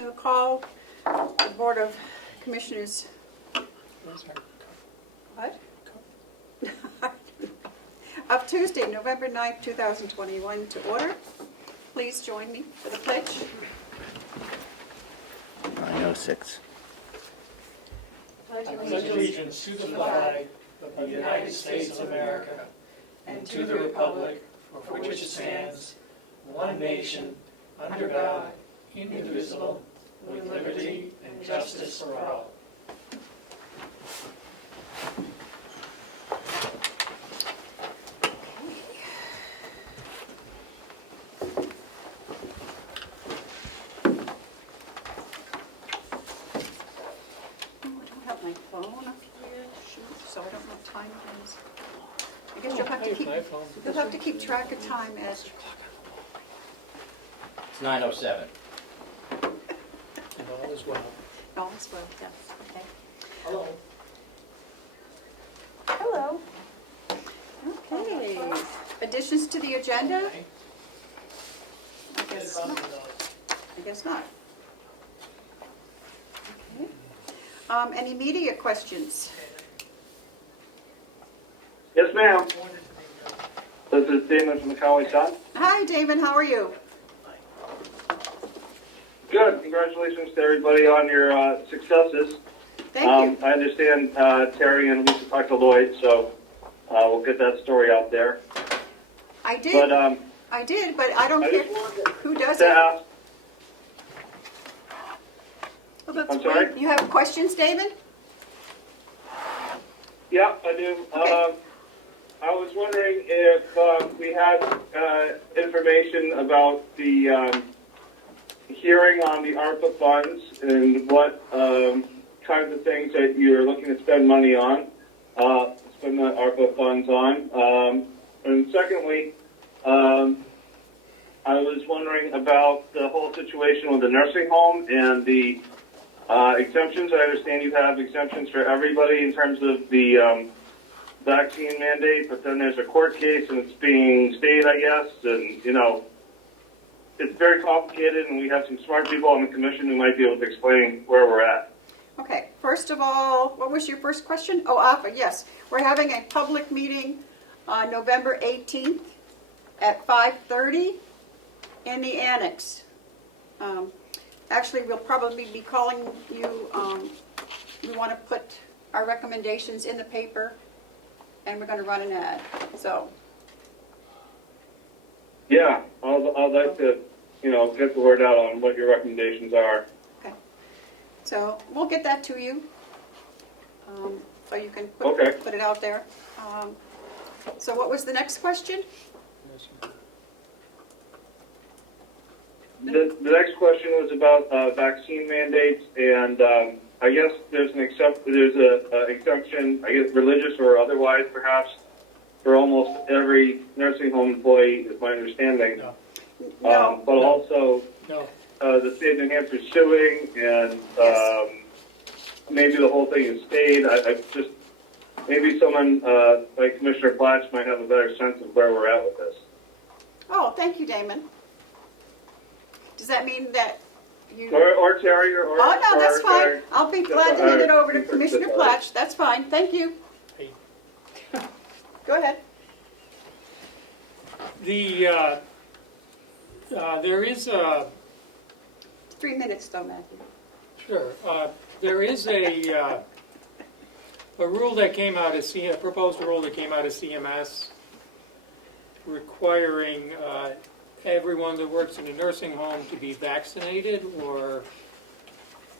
to call the Board of Commissioners. What? Of Tuesday, November 9th, 2021 to order. Please join me for the pledge. 9:06. I pledge allegiance to the flag of the United States of America and to the republic for which it stands, one nation, under God, indivisible, with liberty and justice for all. So I don't know what time it is. I guess you'll have to keep track of time as. It's 9:07. And all is well. All is well, yes, okay. Hello. Hello. Okay. Additions to the agenda? I guess not. I guess not. Okay. Any media questions? Yes, ma'am. This is Damon from the Conway Sun. Hi, Damon, how are you? Good. Congratulations to everybody on your successes. Thank you. I understand Terry and Lisa talked to Lloyd, so we'll get that story out there. I did. But but I don't I care just wanted who does to it. ask. Oh, that's I'm sorry? great. You have questions, Damon? Yeah, I do. Okay. I was wondering if we had information about the hearing on the Arca funds and what kinds of things that you're looking to spend money on, spend the Arca funds on. And secondly, I was wondering about the whole situation with the nursing home and the exemptions. I understand you have exemptions for everybody in terms of the vaccine mandate, but then there's a court case and it's being stayed, I guess, and, you know, it's very complicated, and we have some smart people on the commission who might be able to explain where we're at. Okay, first of all, what was your first question? Oh, AFA, yes. We're having a public meeting on November 18th at 5:30 in the annex. Actually, we'll probably be calling you. We want to put our recommendations in the paper, and we're going to run an ad. So. Yeah, I'd like to, you know, get the word out on what your recommendations are. Okay. So we'll get that to you, so you can put it out there. So what was the next question? The next question was about vaccine mandates, and I guess there's an exemption, I guess religious or otherwise, perhaps, for almost every nursing home employee, is my understanding. No. No. But also, No. the state of New Hampshire suing, and Yes. maybe the whole thing is stayed. I just maybe someone like Commissioner Platch might have a better sense of where we're at with this. Oh, thank you, Damon. Does that mean that you... Or Terry, or Oh, no, that's fine. Terry. I'll be glad to hand it over to Commissioner Platch. That's fine. Thank you. Hey. Go ahead. There is a 3 minutes, though, Matthew. sure. There is a rule that came out of a proposed rule that came out of CMS requiring everyone that works in a nursing home to be vaccinated, or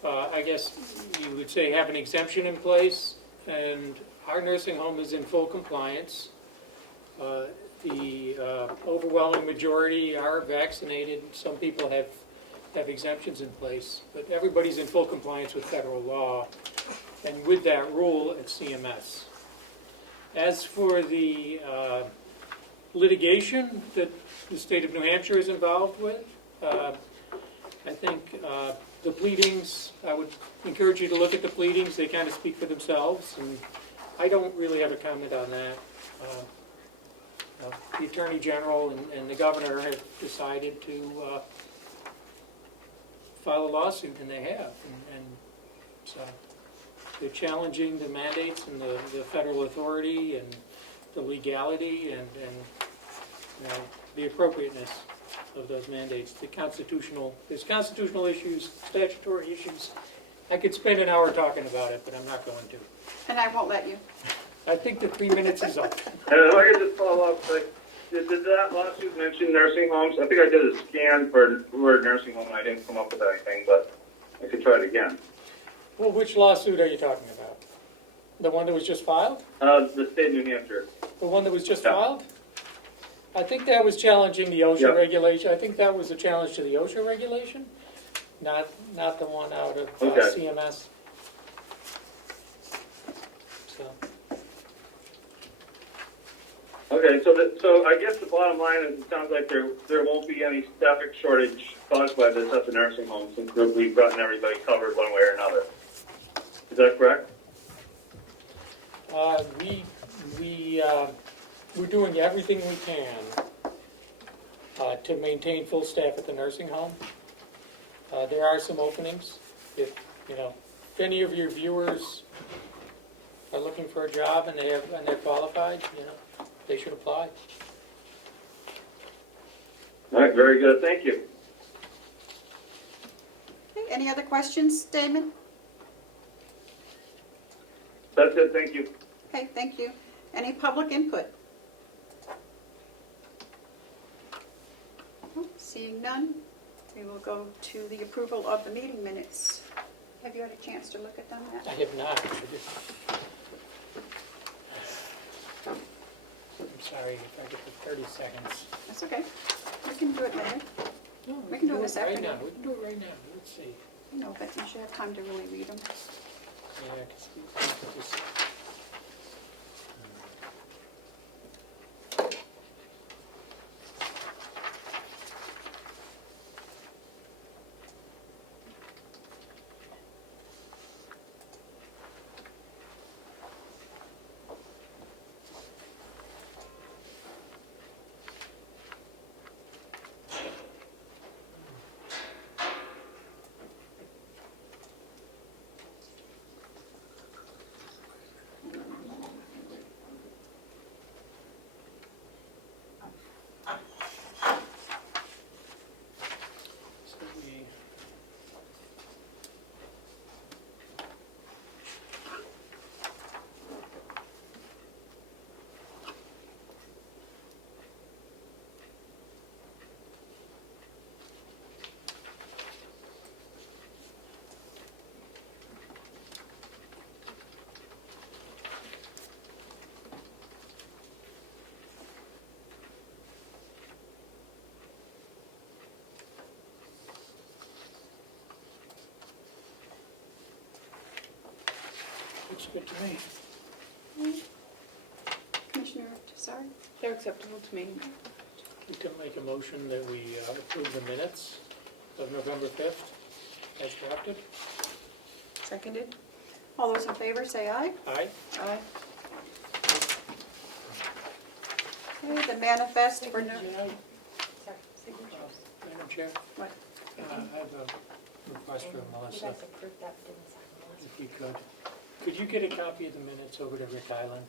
I guess you would say have an exemption in place. And our nursing home is in full compliance. The overwhelming majority are vaccinated. Some people have exemptions in place, but everybody's in full compliance with federal law and with that rule at CMS. As for the litigation that the state of New Hampshire is involved with, I think the pleadings, I would encourage you to look at the pleadings. They kind of speak for themselves, and I don't really have a comment on that. The Attorney General and the Governor have decided to file a lawsuit, and they have. And so they're challenging the mandates and the federal authority and the legality and you know, the appropriateness of those mandates. There's constitutional issues, statutory issues. I could spend an hour talking about it, but I'm not going to. And I won't let you. I think the 3 minutes is up. And if I could just follow up, like, did that lawsuit mention nursing homes? I think I did a scan for word nursing home and I didn't come up with anything, but I could try it again. Well, which lawsuit are you talking about? The one that was just filed? The state of New Hampshire. The one that was just Yeah. filed? I think that was challenging the OSHA Yeah. regulation. I think that was a challenge to the OSHA regulation, not the one out of Okay. CMS. So, Okay, so I guess the bottom line is it sounds like there won't be any staffing shortage caused by this at the nursing homes since we've gotten everybody covered one way or another. Is that correct? we're doing everything we can to maintain full staff at the nursing home. There are some openings. If any of your viewers are looking for a job and they're qualified, they should apply. All right, very good. Thank you. Okay, any other questions, Damon? That's it. Thank you. Okay, thank you. Any public input? Seeing none, we will go to the approval of the meeting minutes. Have you had a chance to look at them yet? I have not. I'm sorry if I get the 30 seconds. That's okay. We can do it later. No, We can do it this right afternoon. now. We can do it right now. Let's see. No, but you should have time to really read them. Yeah, 'cause we can just... Looks good to me. Commissioner Sorry. They're acceptable to me. We can make a motion that we approve the minutes of November 5th as drafted. Seconded. All those in favor, say aye. Aye. Aye. Okay, the manifest for... Madam Sorry, signatures. Chair, What? I have a request for You Melissa, guys approved that, but didn't sign the last if you could. Could you get a copy of the minutes over to Rick Island? one.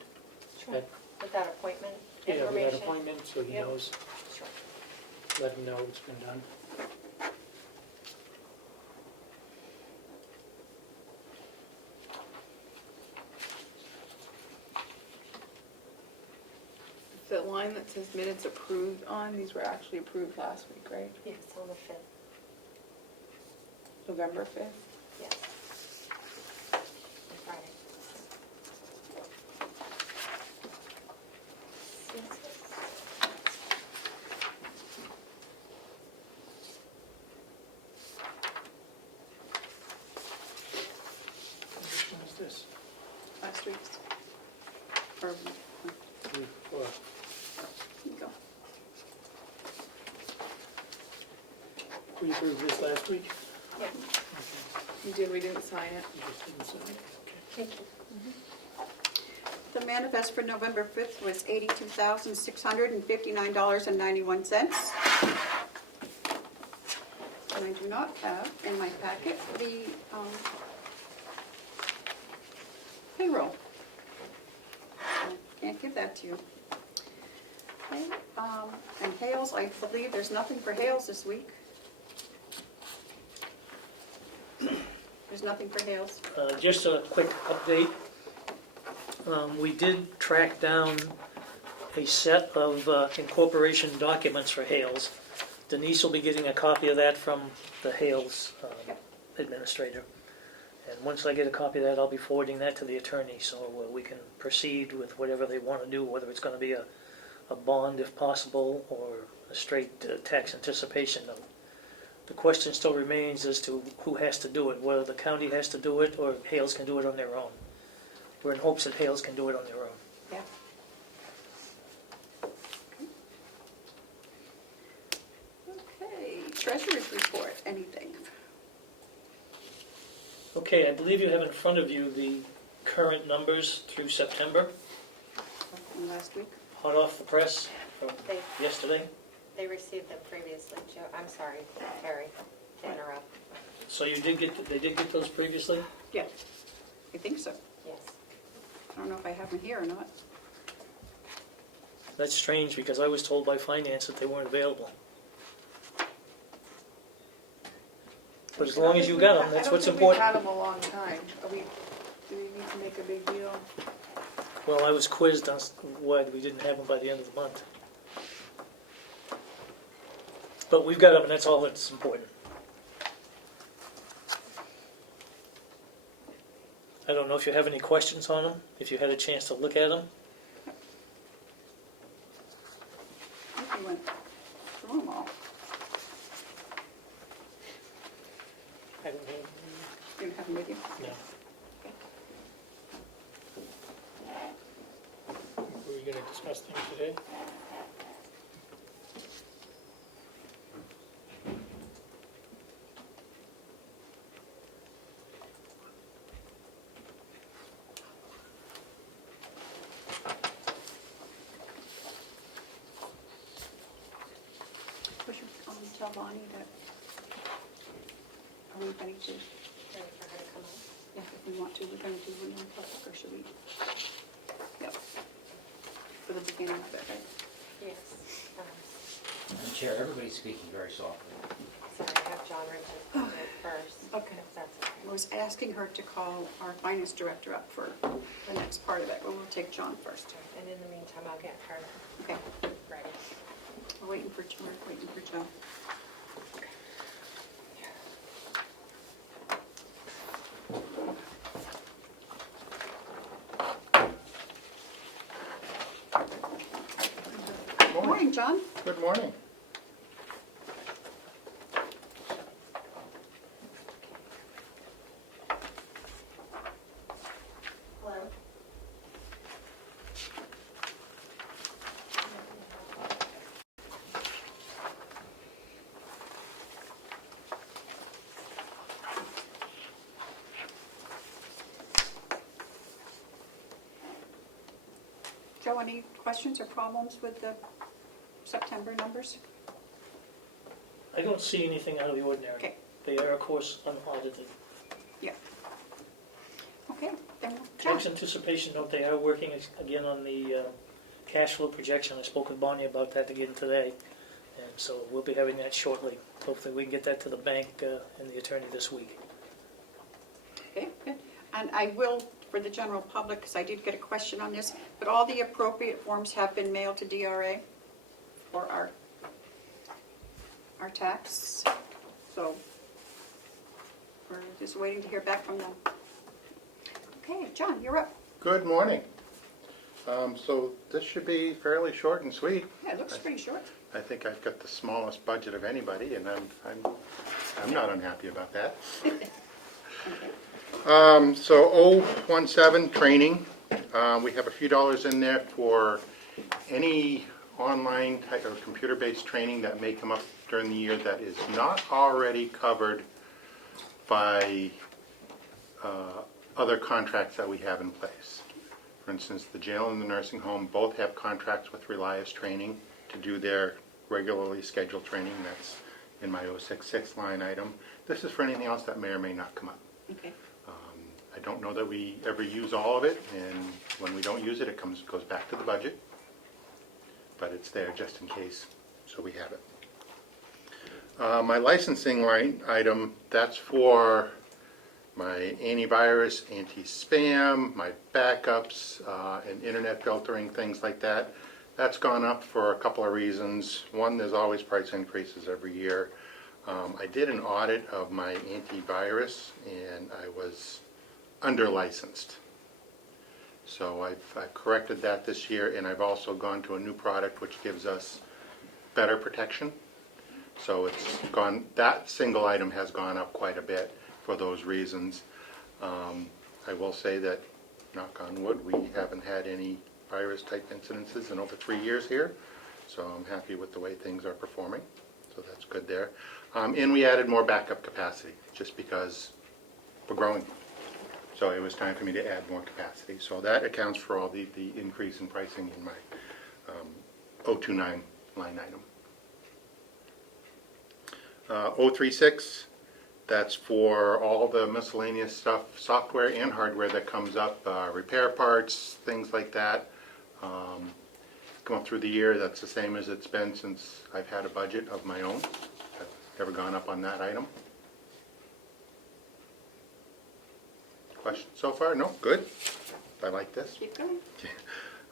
Sure. With that appointment Yeah, with that information? appointment, so he Yep. knows, Sure. let him know it's been done. The line that says minutes approved on, these were actually approved last week, right? Yes, on the 5th, November 5th? yes. On Friday. Which one is this? Last week's. Or, Three, four. here you go. We approved this last week? Yeah, You did, we didn't sign it. You just didn't sign it? Okay. thank you. The manifest for November 5th was $82,659.91. I And I do not have in my packet the payroll. So can't give that to you. Okay, and Hales, I believe there's nothing for Hales this week. There's nothing for Hales. Just a quick update. We did track down a set of incorporation documents for Hales. Denise will be getting a copy of that from the Hales administrator. And once I get a copy of that, I'll be forwarding that to the attorney so we can proceed with whatever they want to do, whether it's going to be a bond if possible or a straight tax anticipation note. The question still remains as to who has to do it, whether the county has to do it or Hales can do it on their own. We're in hopes that Hales can do it on their own. Yeah. Okay, treasurer's report, anything? Okay, I believe you have in front of you the current numbers through September, From last week? hot off the press from They, yesterday. they received them previously, Joe, I'm sorry, Terry, to interrupt. So they did get those previously? Yeah, I think so. Yes. I don't know if I have them here or not. That's strange because I was told by finance that they weren't available. But as long as you got them, that's what's important. I don't think we've had them a long time. Do we need to make a big deal? Well, I was quizzed on why we didn't have them by the end of the month. But we've got them, and that's all that's important. I don't know if you have any questions on them, if you had a chance to look at them. I think we went through them all. I don't have, You don't have them with you? no. Okay. Were you gonna discuss things today? We should tell Bonnie that, are we ready to, Ready for her to come on? yeah, if we want to, we're going to do it non-public, or should we? Yep. For the beginning of it, right? Yes. Madam Chair, everybody's speaking very softly. Sorry, I have John Richards do it first. Okay. If that's okay. I was asking her to call our finance director up for the next part of it, but we'll take John first. And in the meantime, I'll get her Okay, ready. we're waiting for John. Good morning, John. Good morning. Hello? Joe, any questions or problems with the September numbers? I don't see anything out of the ordinary. Okay. They are, of course, unaudited. Yeah. Okay, then, John. Tax anticipation note, they are working again on the cash flow projection. I spoke with Bonnie about that again today. And so we'll be having that shortly. Hopefully we can get that to the bank and the attorney this week. Okay, good. And I will, for the general public, because I did get a question on this, but all the appropriate forms have been mailed to DRA for our tax. So we're just waiting to hear back from them. Okay, John, you're up. Good morning. So this should be fairly short and sweet. Yeah, it looks pretty short. I think I've got the smallest budget of anybody, and I'm not unhappy about that. Okay. So 017 training, we have a few dollars in there for any online type of computer-based training that may come up during the year that is not already covered by other contracts that we have in place. For instance, the jail and the nursing home both have contracts with Relias Training to do their regularly scheduled training. That's in my 066 line item. This is for anything else that may or may not come up. Okay. I don't know that we ever use all of it, and when we don't use it, it goes back to the budget. But it's there just in case, so we have it. My licensing line item, that's for my antivirus, anti-spam, my backups, and internet filtering, things like that. That's gone up for a couple of reasons. One, there's always price increases every year. I did an audit of my antivirus, and I was under-licensed. So I've corrected that this year, and I've also gone to a new product which gives us better protection. So it's gone, that single item has gone up quite a bit for those reasons. I will say that, knock on wood, we haven't had any virus-type incidences in over 3 years here, so I'm happy with the way things are performing, so that's good there. And we added more backup capacity, just because we're growing. So it was time for me to add more capacity. So that accounts for all the increase in pricing in my 029 line item. 036, that's for all the miscellaneous stuff, software and hardware that comes up, repair parts, things like that. Going through the year, that's the same as it's been since I've had a budget of my own. I've never gone up on that item. Questions so far? No? Good. I like this. Keep going.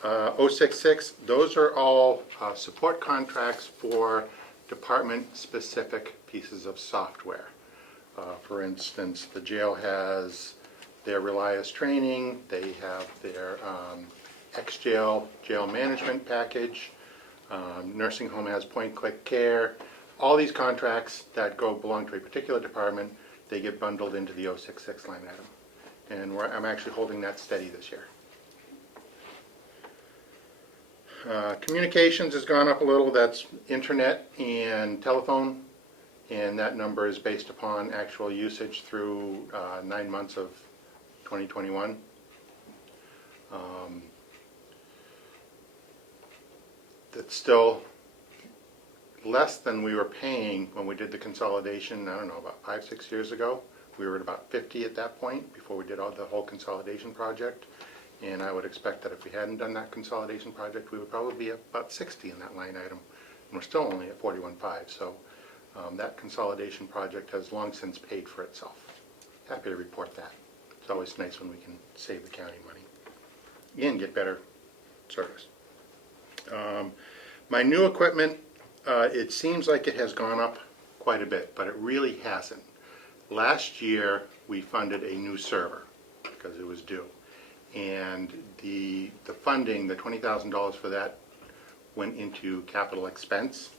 066, those are all support contracts for department-specific pieces of software. For instance, the jail has their Relias training, they have their ex-jail jail management package, nursing home has point-click care. All these contracts that belong to a particular department, they get bundled into the 066 line item. And I'm actually holding that steady this year. Communications has gone up a little. That's internet and telephone, and that number is based upon actual usage through 9 months of 2021. That's still less than we were paying when we did the consolidation, I don't know, about 5-6 years ago. We were at about 50 at that point before we did the whole consolidation project. And I would expect that if we hadn't done that consolidation project, we would probably be at about 60 in that line item. And we're still only at 41.5. So that consolidation project has long since paid for itself. Happy to report that. It's always nice when we can save the county money and get better service. My new equipment, it seems like it has gone up quite a bit, but it really hasn't. Last year, we funded a new server because it was due. And the funding, the $20,000 for that, went into capital expense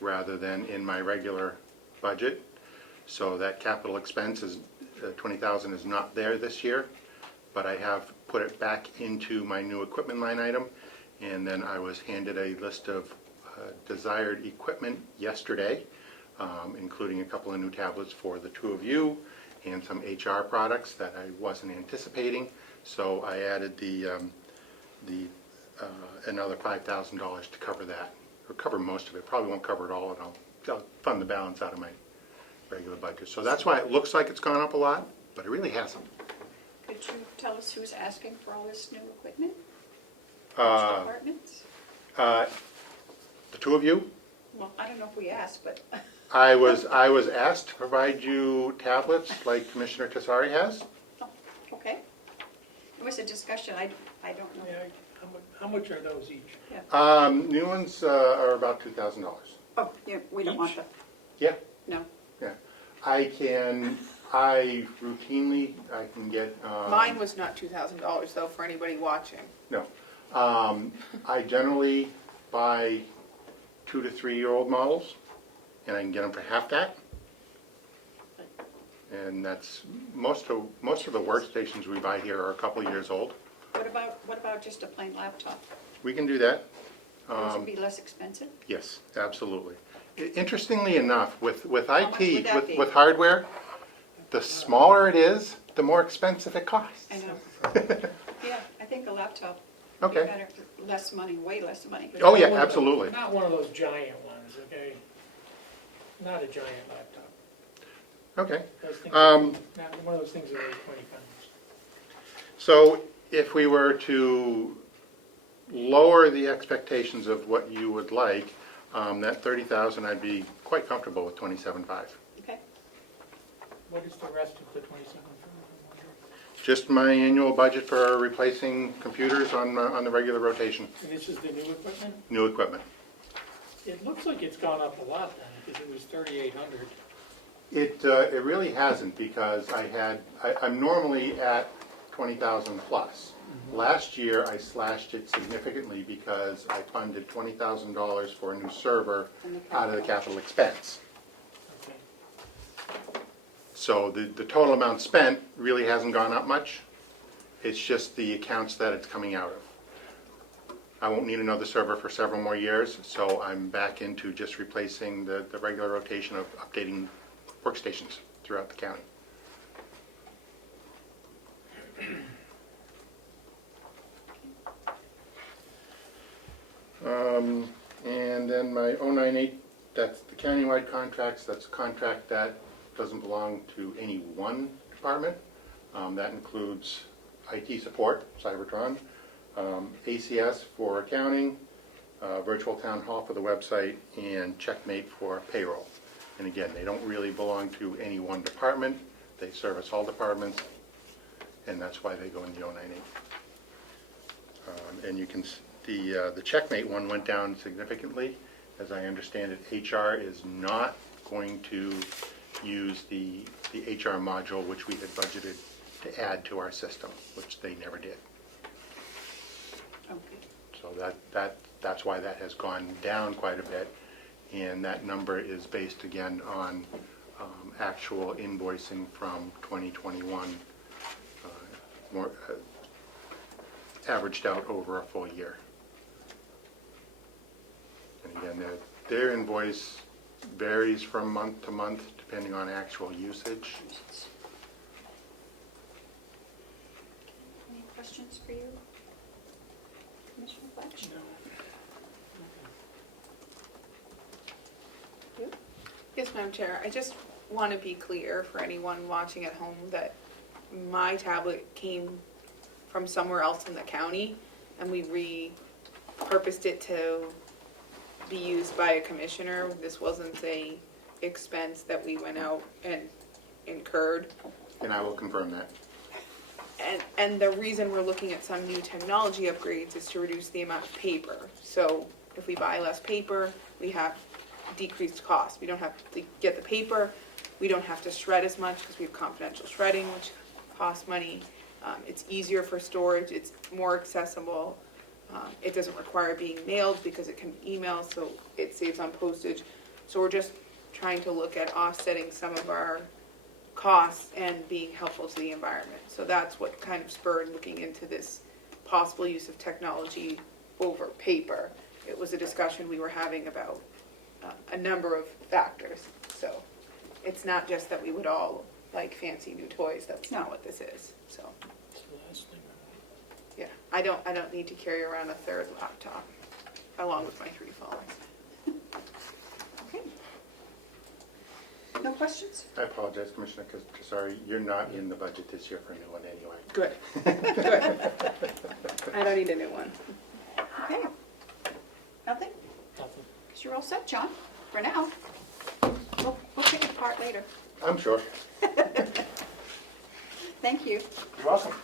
rather than in my regular budget. So that capital expense is, $20,000 is not there this year, but I have put it back into my new equipment line item. And then I was handed a list of desired equipment yesterday, including a couple of new tablets for the two of you and some HR products that I wasn't anticipating. So I added another $5,000 to cover that, or cover most of it. Probably won't cover it all, and I'll fund the balance out of my regular budget. So that's why it looks like it's gone up a lot, but it really hasn't. Could you tell us who's asking for all this new equipment? Which Uh, departments? The two of you? Well, I don't know if we asked, but I was asked to provide you tablets like Commissioner Tessari has. oh, okay. It was a discussion. I don't know. Yeah, how much are those each? New ones are about $2,000. Oh, yeah, we don't want Each? them. Yeah, No. yeah. I routinely can get. Mine was not $2,000 though, for anybody watching. No. I generally buy 2 to 3 year old models, and I can get them for half that. And that's most of the workstations we buy here are a couple of years old. What about just a plain laptop? We can do that. Those would be less expensive? Yes, absolutely. Interestingly enough, with much would IT, that be? with hardware, the smaller it is, the more expensive it costs. I know. Yeah, I think a laptop would be Okay. better, for less money, way less money. Oh, yeah, Not one of the- absolutely. Not one of those giant ones, okay? not a giant laptop. Okay. Those things, Um, not one of those things that are 20 pounds. So if we were to lower the expectations of what you would like, that 30,000, I'd be quite comfortable with 27.5. Okay. What is the rest of the 27? Just my annual budget for replacing computers on the regular rotation, And this is the new equipment? new equipment. It looks like it's gone up a lot then, because it was 3,800. It really hasn't, because I'm normally at 20,000 plus. Last year, I slashed it significantly because I funded $20,000 for a new server out of the capital expense. Okay. So the total amount spent really hasn't gone up much. It's just the accounts that it's coming out of. I won't need another server for several more years, so I'm back into just replacing the regular rotation of updating workstations throughout the county. And then my 098, that's the countywide contracts. That's a contract that doesn't belong to any one department. That includes IT support, Cybertron, ACS for accounting, virtual town hall for the website, and Checkmate for payroll. And again, they don't really belong to any one department. They service all departments, and that's why they go in the 098. And you can, the Checkmate one went down significantly. As I understand it, HR is not going to use the HR module, which we had budgeted to add to our system, which they never did. Okay. So that's why that has gone down quite a bit, and that number is based again on actual invoicing from 2021, more averaged out over a full year. And again, their invoice varies from month to month depending on actual usage. Any questions for you, Commissioner Fletch? You? Yes, Madam Chair, I just want to be clear for anyone watching at home that my tablet came from somewhere else in the county, and we repurposed it to be used by a commissioner. This wasn't a expense that we went out and incurred. And I will confirm that. And the reason we're looking at some new technology upgrades is to reduce the amount of paper. So if we buy less paper, we have decreased costs. We don't have to get the paper. We don't have to shred as much because we have confidential shredding, which costs money. It's easier for storage. It's more accessible. It doesn't require being mailed because it can be emailed, so it saves on postage. So we're just trying to look at offsetting some of our costs and being helpful to the environment. So that's what kind of spurred looking into this possible use of technology over paper. It was a discussion we were having about a number of factors. So it's not just that we would all like fancy new toys. That's not what this is. So That's the last thing. yeah, I don't need to carry around a third laptop along with my 3 phones. Okay. No questions? I apologize, Commissioner Casari, you're not in the budget this year for a new one anyway. Good. Good. I don't need a new one. Okay. Nothing? Nothing. Because you're all set, John, for now. We'll pick it apart later. I'm sure. Thank you. You're welcome.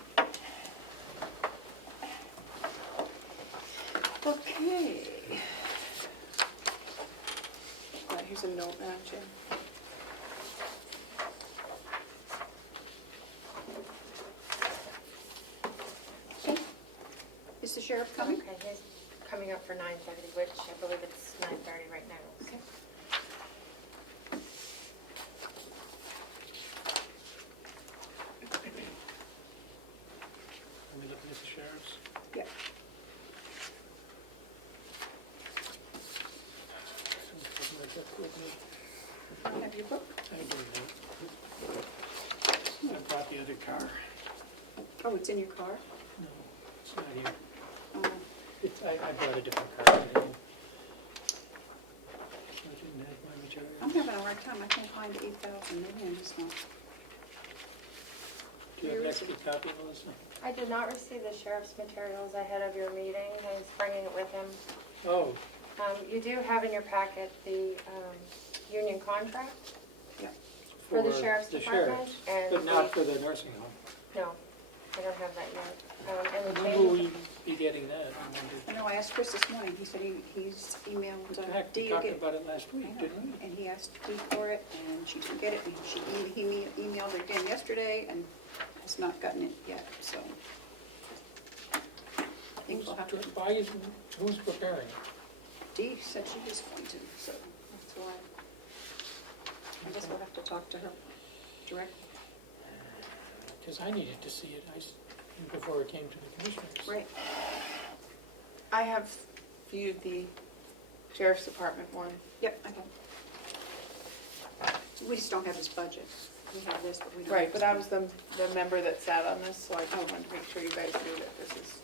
Okay. Here's a note, Madam Chair. Is the sheriff coming? Okay, he's coming up for 9:30, which I believe it's 9:30 right now. Okay. Are we looking at the sheriff's? Yeah. Have your book? I do know. I brought the other car. Oh, it's in your car? No, it's not here. Oh, I brought a different car today. I didn't have my material. I'm having a hard time, I can't find the 8,000, maybe I'm just not. Do you have an extra copy, Melissa? I did not receive the sheriff's materials ahead of your meeting. He's bringing it with him. Oh, You do have in your packet the union contract for for the sheriff's the department. sheriff's, And but not for the nursing home. No, I don't have that yet. And the When will change, we be getting that? I wonder. I know, I asked Chris this morning, he said he's emailed Heck, we Dee talked again. about it last I week, know, didn't we? and he asked Dee for it, and she didn't get it, and he emailed it again yesterday, and has not gotten it yet, so. I think we'll have to, Who's preparing it? Dee said she was going to, so that's why. I guess we'll have to talk to her directly. Because I needed to see it before it came to the commissioners. Right. I have viewed the sheriff's department one. Yep, I got it. We just don't have his budget. We have this, but we don't. Right, but I was the member that sat on this, so I just wanted to make sure you guys knew that this is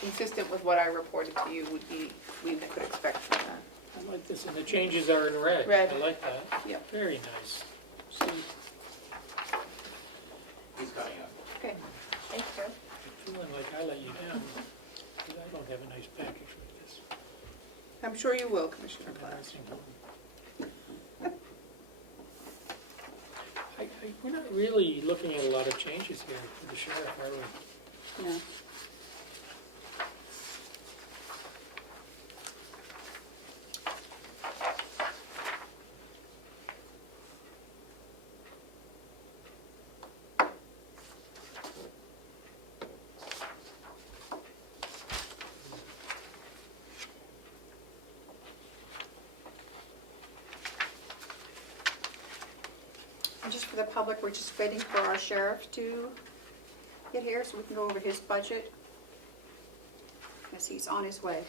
consistent with what I reported to you would be, we could expect from that. I like this, and the changes are in red. Red. I like that. Yep. Very nice. See, He's coming up. Okay. thank you. I'm feeling like I let you down, because I don't have a nice package like this. I'm sure you will, Commissioner for the Platt. nursing home. We're not really looking at a lot of changes here for the sheriff, are we? No. And just for the public, we're just waiting for our sheriff to get here so we can go over his budget. Yes, he's on his way.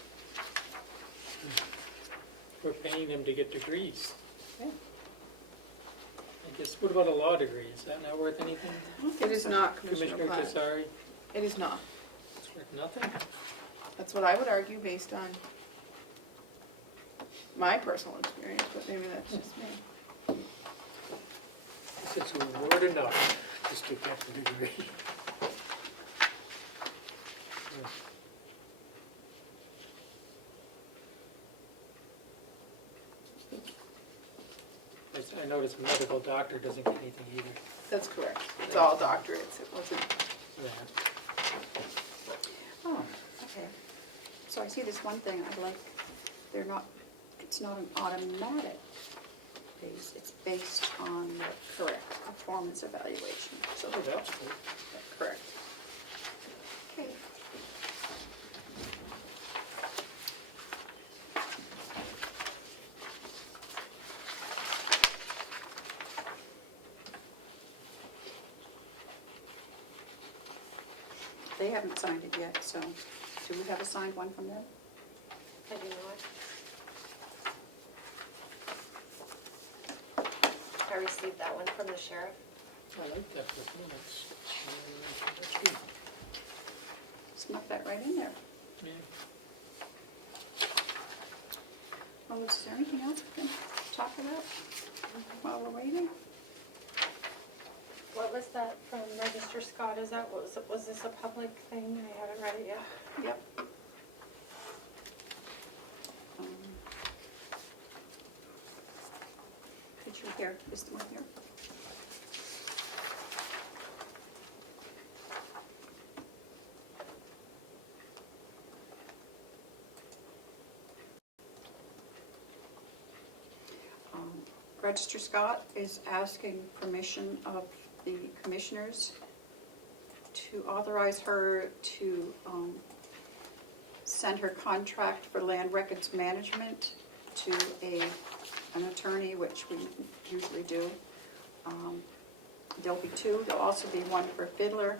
We're paying them to get degrees. Yeah. I guess, what about a law degree? Is that not worth anything? It is not, Commissioner Commissioner Platt. Casari, It is not. it's worth nothing? That's what I would argue based on my personal experience, but maybe that's just me. It's worth enough just to get the degree. I noticed a medical doctor doesn't get anything either. That's correct. It's all doctorates. It wasn't. Yeah. Oh, okay. So I see this one thing I like, it's not an automatic base, it's based on the correct performance evaluation. So Oh, that's cool. correct. Okay. They haven't signed it yet, so do we have a signed one from them? I do not. I received that one from the sheriff. I like that performance. That's good. Snuck that right in there. Yeah. Well, is there anything else we can talk about while we're waiting? What was that from Register Scott? Is that, was this a public thing? I haven't read it yet. Yep. Picture here, is the one here? Register Scott is asking permission of the commissioners to authorize her to send her contract for land records management to an attorney, which we usually do. There'll be two. There'll also be one for Fiddler,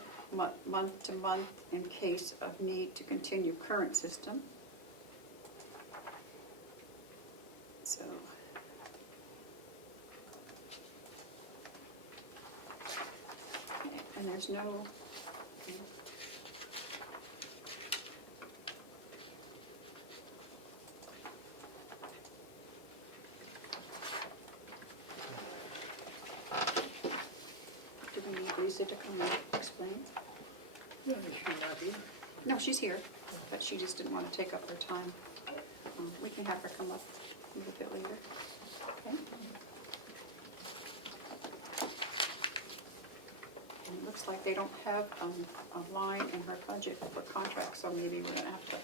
month to month, in case of need to continue current system. So. And there's no, Lisa to come and explain? Yeah, is she not here? No, she's here, but she just didn't want to take up her time. We can have her come up a little bit later. Okay? And it looks like they don't have a line in her budget for contracts, so maybe we're gonna have to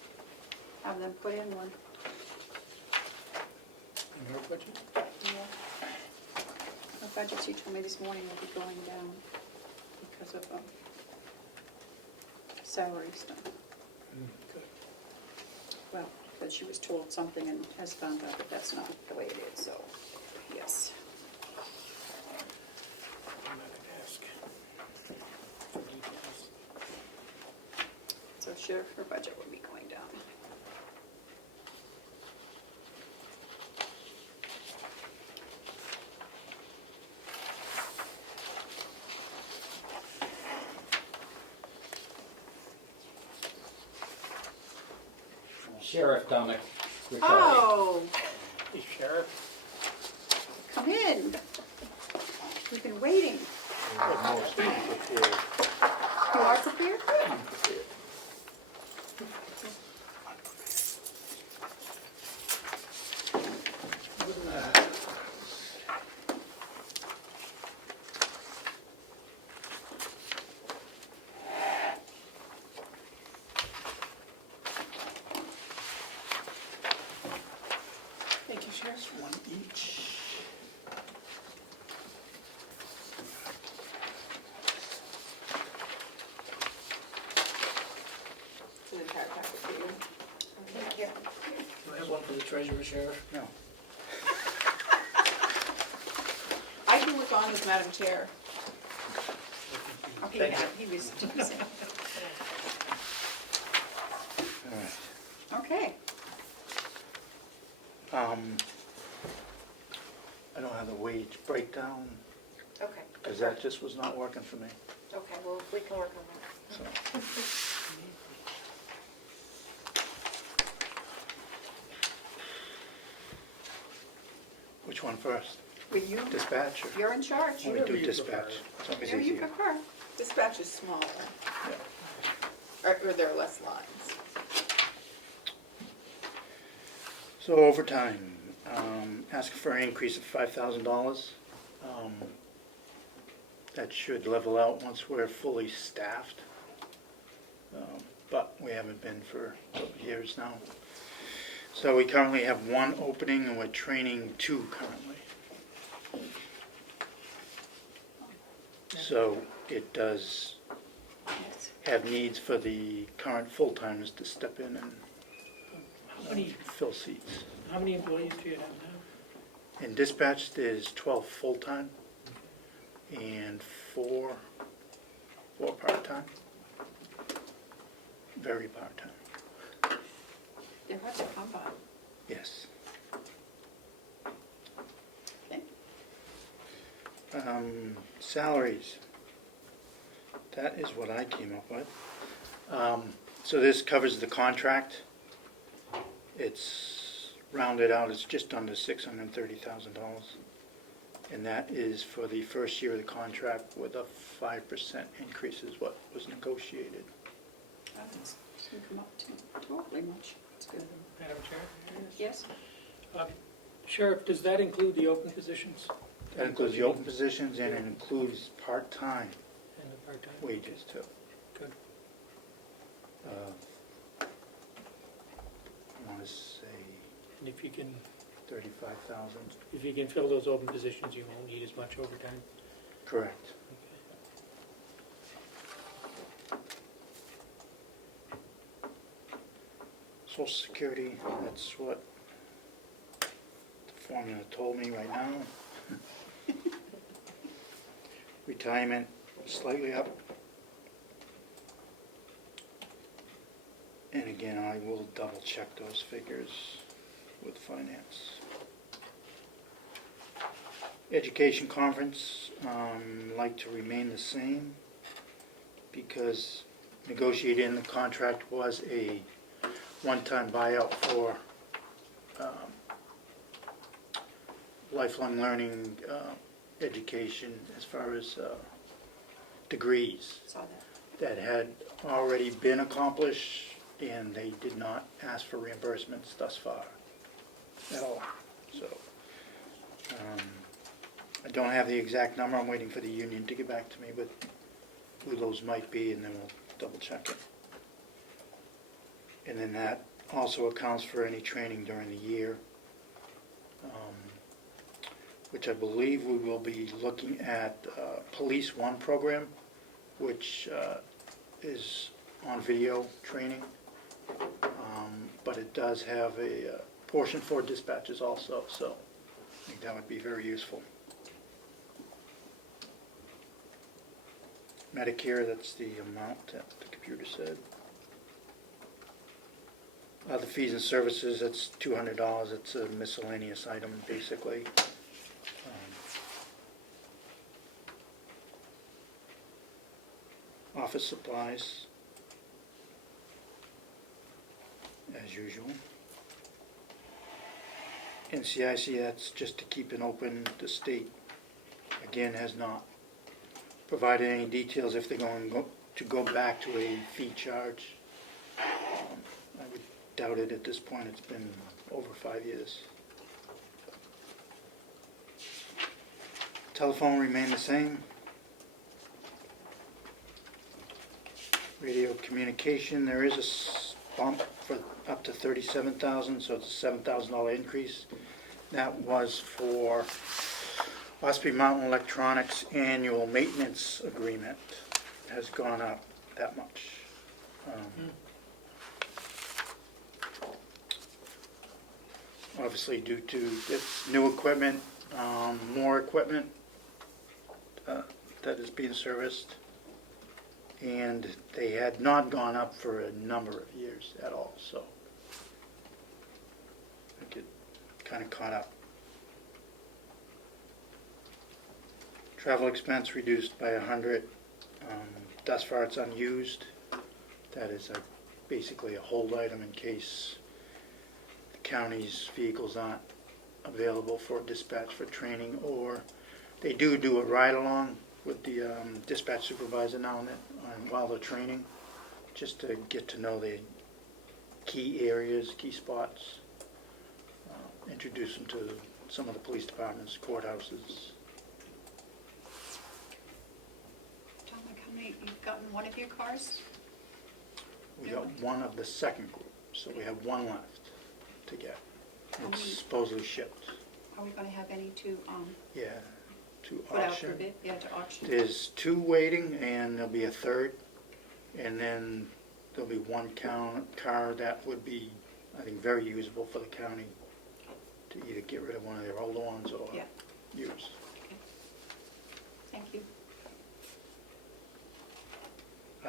have them put in one. In her budget? Yeah. Her budget, she told me this morning, will be going down because of salary stuff. Good. Well, because she was told something and has found out that that's not the way it is, so, yes. I'm not gonna ask for details. So sure, her budget will be going down. Sheriff Dominic Riccardi. Oh, Hey, Sheriff? come in. We've been waiting. You are prepared? Thank you, Sheriff. One each. It's an entire packet for you. Thank you. Do I have one for the treasurer, Sheriff? No. I can look on as Madam Chair. Okay, Thank yeah, you. he was teasing. All right. Okay, I don't have the wage breakdown, Okay. because that just was not working for me, Okay, well, we can work on that. so. Which one first? will you, Dispatch or? you're in charge. Let me do dispatch. It's always Yeah, you easier. prefer. Dispatch is smaller, Yeah. or there are less lines. So overtime, asking for an increase of $5,000. That should level out once we're fully staffed. But we haven't been for years now. So we currently have one opening and we're training 2 currently. So it does Yes. have needs for the current full-timers to step in and How many, fill seats. how many employees do you have now? In dispatch, there's 12 full-time and 4 part-time. Very part-time, They're hard to come by. yes. Okay. Salaries. That is what I came up with. So this covers the contract. It's rounded out, it's just under $630,000. And that is for the first year of the contract with a 5% increase is what was negotiated. That doesn't come up to totally much. That's good. Madam Chair? Yes? Sheriff, does that include the open positions? That includes the open positions and it includes part-time And the part-time? wages too. Good. I want to say And if you can, 35,000. if you can fill those open positions, you won't need as much overtime. Correct. Social Security, that's what the formula told me right now. Retirement, slightly up. And again, I will double check those figures with finance. Education conference, like to remain the same because negotiated in the contract was a one-time buyout for lifelong learning education as far as degrees Saw that. that had already been accomplished, and they did not ask for reimbursements thus far at all. So, I don't have the exact number, I'm waiting for the union to get back to me, but who those might be, and then we'll double check it. And then that also accounts for any training during the year, which I believe we will be looking at Police One program, which is on video training, but it does have a portion for dispatches also, so I think that would be very useful. Medicare, that's the amount that the computer said. Other fees and services, that's $200, it's a miscellaneous item, basically. Office supplies, as usual. NCIC, that's just to keep it open. The state, again, has not provided any details if they're going to go back to a fee charge. I would doubt it at this point. It's been over 5 years. Telephone remained the same. Radio communication, there is a bump for up to $37,000, so it's a $7,000 increase. That was for Osprey Mountain Electronics annual maintenance agreement. Has gone up that much. Obviously due to its new equipment, more equipment that is being serviced. And they had not gone up for a number of years at all, so I get kind of caught up. Travel expense reduced by 100. Thus far, it's unused. That is basically a hold item in case the county's vehicles aren't available for dispatch for training, or they do a ride-along with the dispatch supervisor now and then while they're training, just to get to know the key areas, key spots, introduce them to some of the police departments, courthouses. Tom, like how many, you've gotten one of your cars? We got one of the second group, so we have one left to get. How It's many? supposedly shipped. Are we gonna have any to, Yeah, to put out for auction. bid? Yeah, to auction. There's 2 waiting, and there'll be a third, and then there'll be one car that would be, I think, very usable for the county to either get rid of one of their older ones or Yeah. use. Okay. Thank you.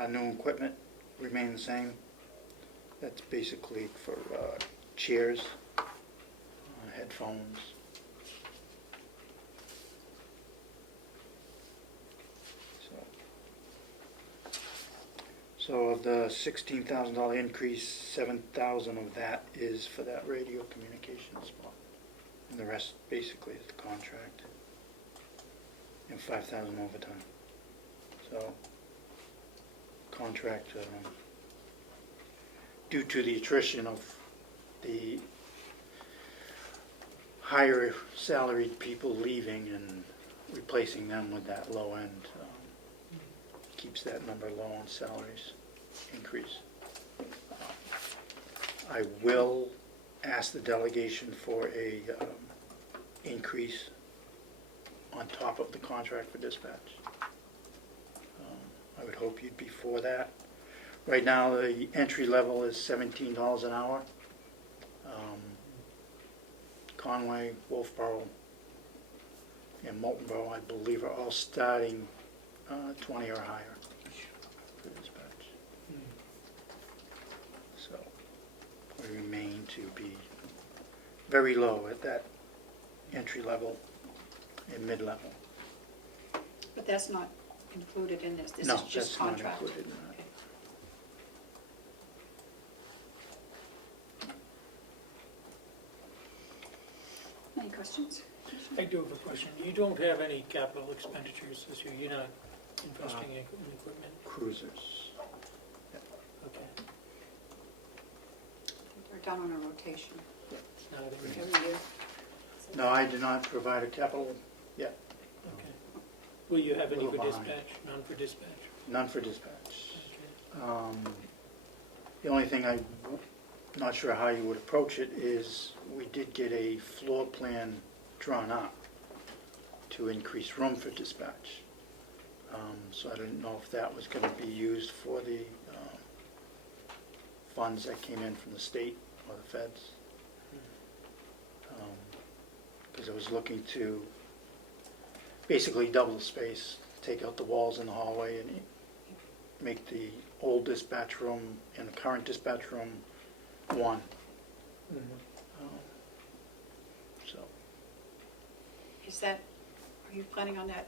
New equipment remain the same. That's basically for chairs, headphones. So of the $16,000 increase, $7,000 of that is for that radio communication spot. And the rest basically is the contract. And $5,000 overtime. So, contract, due to the attrition of the higher salaried people leaving and replacing them with that low end, keeps that number low on salaries increase. I will ask the delegation for a increase on top of the contract for dispatch. I would hope you'd be for that. Right now, the entry level is $17 an hour. Conway, Wolfboro, and Moultonboro, I believe, are all starting 20 or higher for dispatch. So we remain to be very low at that entry level and mid-level. But that's not included in this. This No, is just that's not contract. included in that. Okay. Any questions? I do have a question. You don't have any capital expenditures this year. You're not Investing in equipment, Cruisers. okay. They're done on a rotation It's not in there, every year. No, I did not provide a capital yet, okay. Will you have any Little for behind. dispatch, none for dispatch? none for dispatch. Okay. The only thing I'm not sure how you would approach it is we did get a floor plan drawn up to increase room for dispatch. So I didn't know if that was going to be used for the funds that came in from the state or the feds. Because I was looking to basically double the space, take out the walls in the hallway and make the old dispatch room and the current dispatch room one. So, Is that, are you planning on that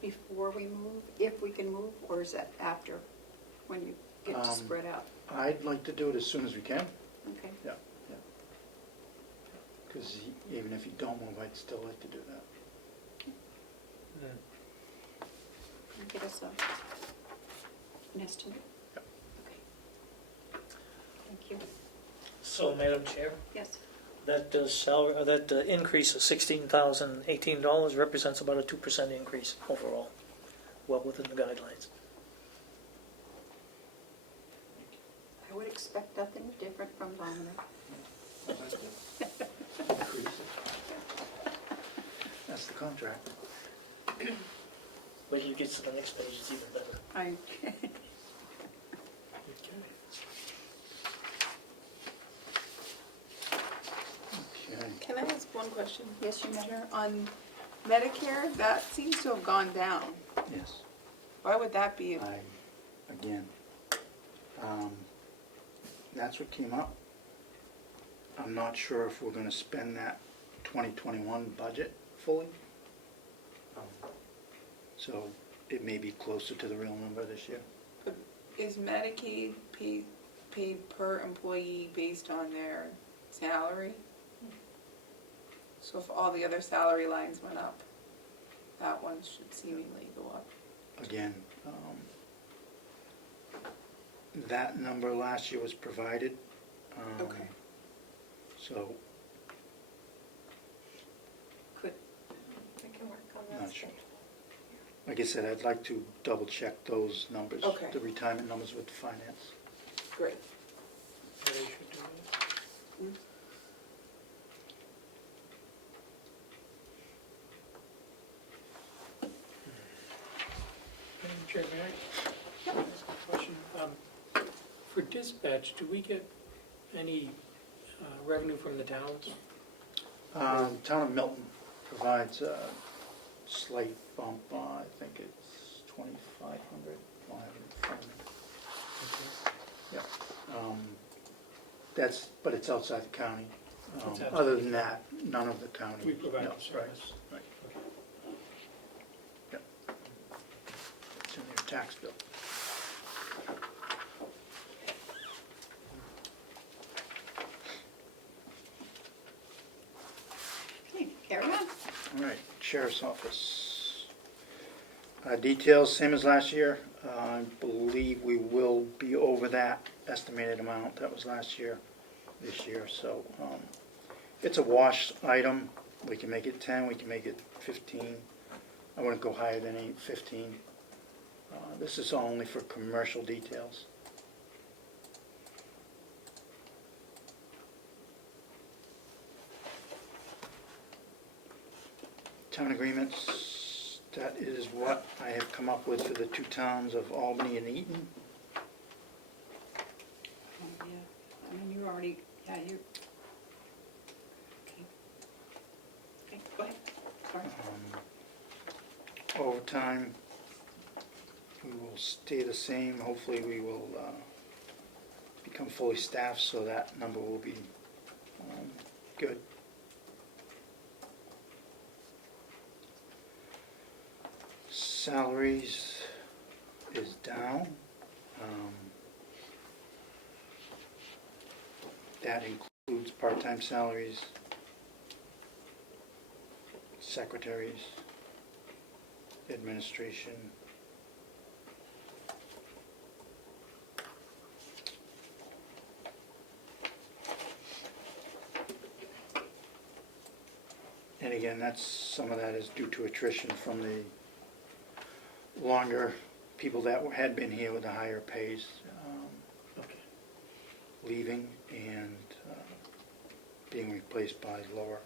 before we move, if we can move, or is that after, when you get to spread out? I'd like to do it as soon as we can, Okay. because even if you don't move, I'd still like to do that. Can you get us an estimate? Yep. Okay. Thank you. So, Madam Chair, Yes. that salary, that increase of $16,018 represents about a 2% increase overall, well within the guidelines. I would expect nothing different from Dominic. Increase it. That's the contract. Wait till you get to the next page, it's even better. Okay. Okay. Can I ask one question? Yes, you may. Chair? On Medicare, that seems to have gone down. Yes. Why would that be? Again, that's what came up. I'm not sure if we're gonna spend that 2021 budget fully. So it may be closer to the real number this year. Is Medicaid paid per employee based on their salary? So if all the other salary lines went up, that one should seemingly go up. Again, that number last year was provided. Okay. So, We can work on that. not sure. Like I said, I'd like to double check those numbers. Okay. The retirement numbers with finance. Great. Yeah, you should do that. Madam Chair, may I ask a question? For dispatch, do we get any revenue from the towns? Town of Milton provides a slight bump, I think it's 2,500. I'll have it in front of me. Yeah. But it's outside the county. It's outside. Other than that, none of the county. We provide No, the service. Right. Yep. It's in your tax bill. Okay, carry on. All right, Sheriff's Office. Details, same as last year. I believe we will be over that estimated amount that was last year, this year. So it's a wash item. We can make it 10, we can make it 15. I wouldn't go higher than 15. This is only for commercial details. Town agreements, that is what I have come up with for the two towns of Albany and Eaton. Oh, yeah, I mean, you already, yeah, you. Okay. Okay, go ahead, sorry. Overtime, we will stay the same. Hopefully we will become fully staffed, so that number will be good. Salaries is down. That includes part-time salaries, secretaries, administration. And again, some of that is due to attrition from the longer people that had been here with the higher pays Okay. leaving and being replaced by lower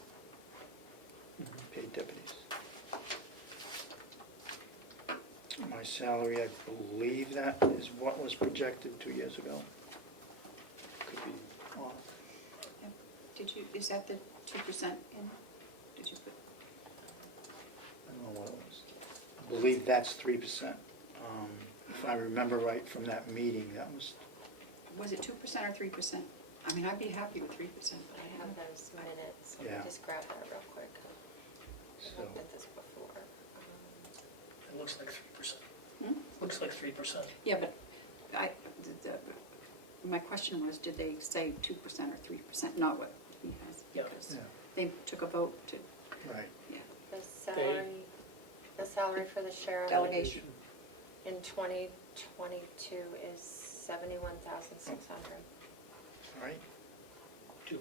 paid deputies. My salary, I believe that is what was projected 2 years ago. Could be off. Is that the 2% in? Did you put? I don't know what it was. I believe that's 3%. If I remember right from that meeting, that was, Was it 2% or 3%? I mean, I'd be happy with 3%, but I have those minutes, let me Yeah. just grab that real quick. I so, looked at this before. It looks like 3%. Hmm? Looks like 3%. Yeah, but my question was, did they say 2% or 3%? Not what he has. Yeah. Because yeah, they took a vote to, right. The salary for the sheriff delegation. in 2022 is $71,600. All right. 2%.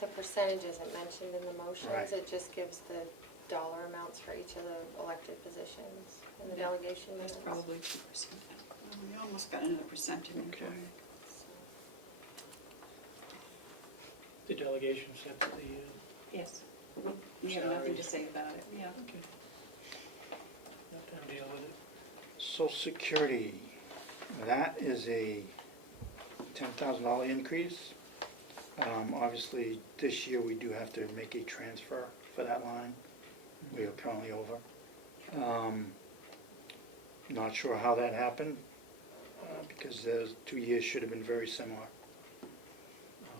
The percentage isn't mentioned in the motions, Right. it just gives the dollar amounts for each of the elected positions in the Yeah, delegation That's minutes. probably 2%. We almost got another percent in there. Okay. So, The delegation set the, Yes. We have nothing to say about it, yeah. okay. Let them deal with it. Social Security, that is a $10,000 increase. Obviously, this year we do have to make a transfer for that line. We are currently over. Not sure how that happened, because those 2 years should have been very similar.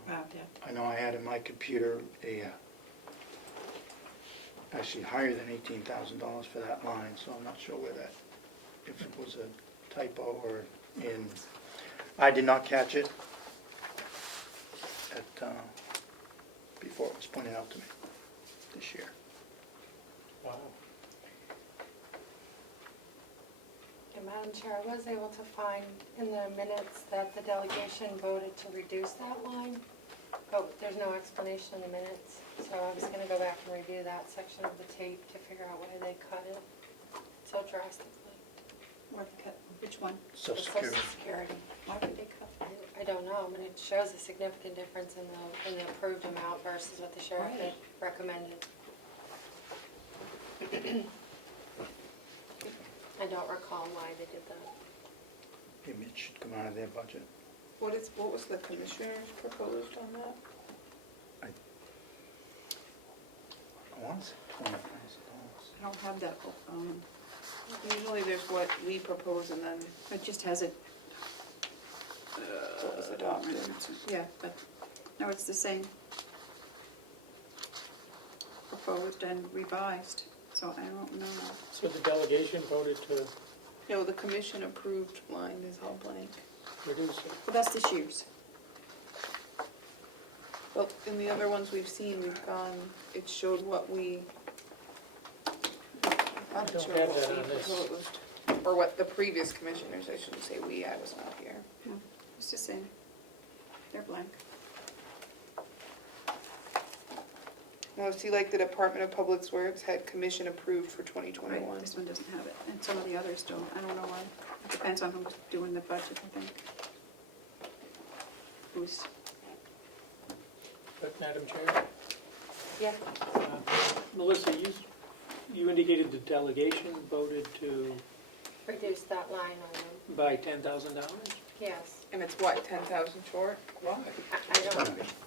Wow, yeah. I know I had in my computer actually higher than $18,000 for that line, so I'm not sure where that, if it was a typo or I did not catch it before it was pointed out to me this year. Wow. And Madam Chair, I was able to find in the minutes that the delegation voted to reduce that line, but there's no explanation in the minutes. So I was gonna go back and review that section of the tape to figure out why they cut it so drastically. What cut, which one? Social The Security. Social Security. Why would they cut? I don't know, but it shows a significant difference in the approved amount versus what the sheriff had recommended. I don't recall why they did that. Maybe it should come out of their budget. What was the commissioner's proposed on that? I want to say $20,000. I don't have that, Usually there's what we propose and then it just has it, what was adopted. yeah, but, no, it's the same. Proposed and revised, so I don't know. So the delegation voted to No, the commission approved line is all blank. reduce it. Well, that's this year's. Well, in the other ones we've seen, it showed what we. I thought it Don't showed have what that we on this. proposed. Or what the previous commissioners, I shouldn't say we, I was not here. No, it's the same. They're blank. Well, see, like the Department of Public Works had commission approved for 2021. Right, this one doesn't have it, and some of the others don't. I don't know why. It depends on who's doing the budget, I think. Who's, But Madam Chair, Yeah, Melissa, you indicated the delegation voted to reduce that line item, buy $10,000? yes. And it's what, 10,000 short? Why?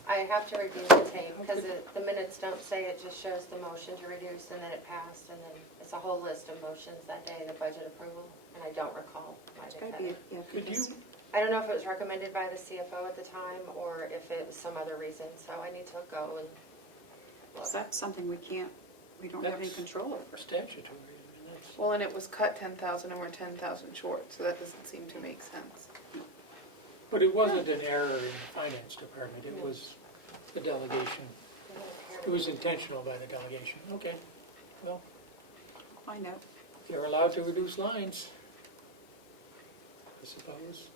I have to review the tape, because the minutes don't say, it just shows the motion to reduce, and then it passed, and then it's a whole list of motions that day, the budget approval, and I don't recall why it's they gotta cut be, it. yeah. Could you, because- I don't know if it was recommended by the CFO at the time, or if it was some other reason, so I need to go and look. That's something we don't have any That's- control over. statutory, I mean, that's, Well, and it was cut 10,000 and we're 10,000 short, so that doesn't seem to make sense. but it wasn't an error in the finance department, it was the delegation. It was intentional by the delegation. Okay, well, find out. They're allowed to reduce lines, I suppose.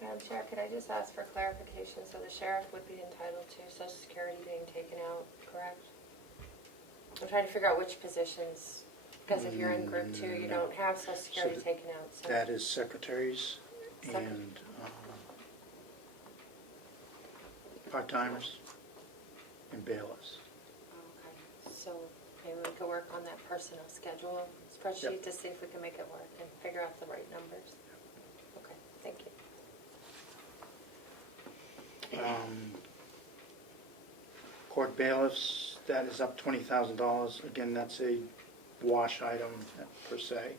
Madam Chair, could I just ask for clarification? So the sheriff would be entitled to Social Security being taken out, correct? I'm trying to figure out which positions, because if you're in group 2, you No. don't have Social Security So taken out, so. That is secretaries Secret- and part-timers and bailiffs. Okay, so maybe we could work on that personnel schedule spreadsheet to see if we can make it work and figure out the right numbers. Okay, thank you. Court bailiffs, that is up $20,000. Again, that's a wash item per se.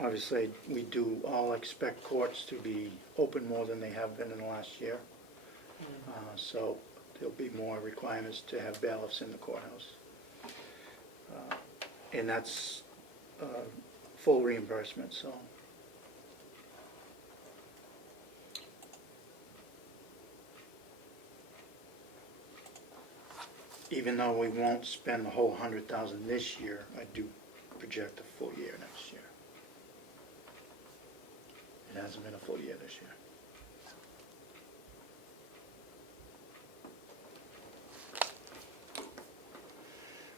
Obviously, we do all expect courts to be open more than they have been in the last year. So there'll be more requirements to have bailiffs in the courthouse. And that's full reimbursement, so. Even though we won't spend the whole 100,000 this year, I do project a full year next year. It hasn't been a full year this year.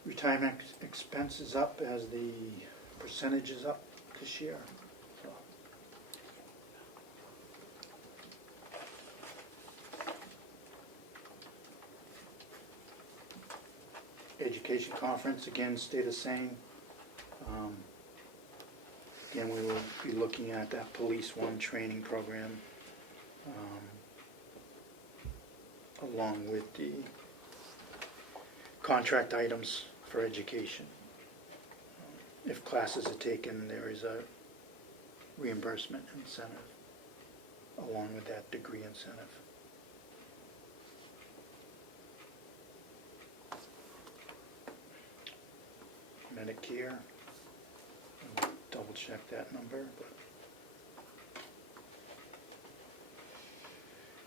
Retirement expense is up as the percentage is up this year. So. Education conference, again, stay the same. Again, we will be looking at that Police One training program along with the contract items for education. If classes are taken, there is a reimbursement incentive along with that degree incentive. Medicare, I'll double check that number. But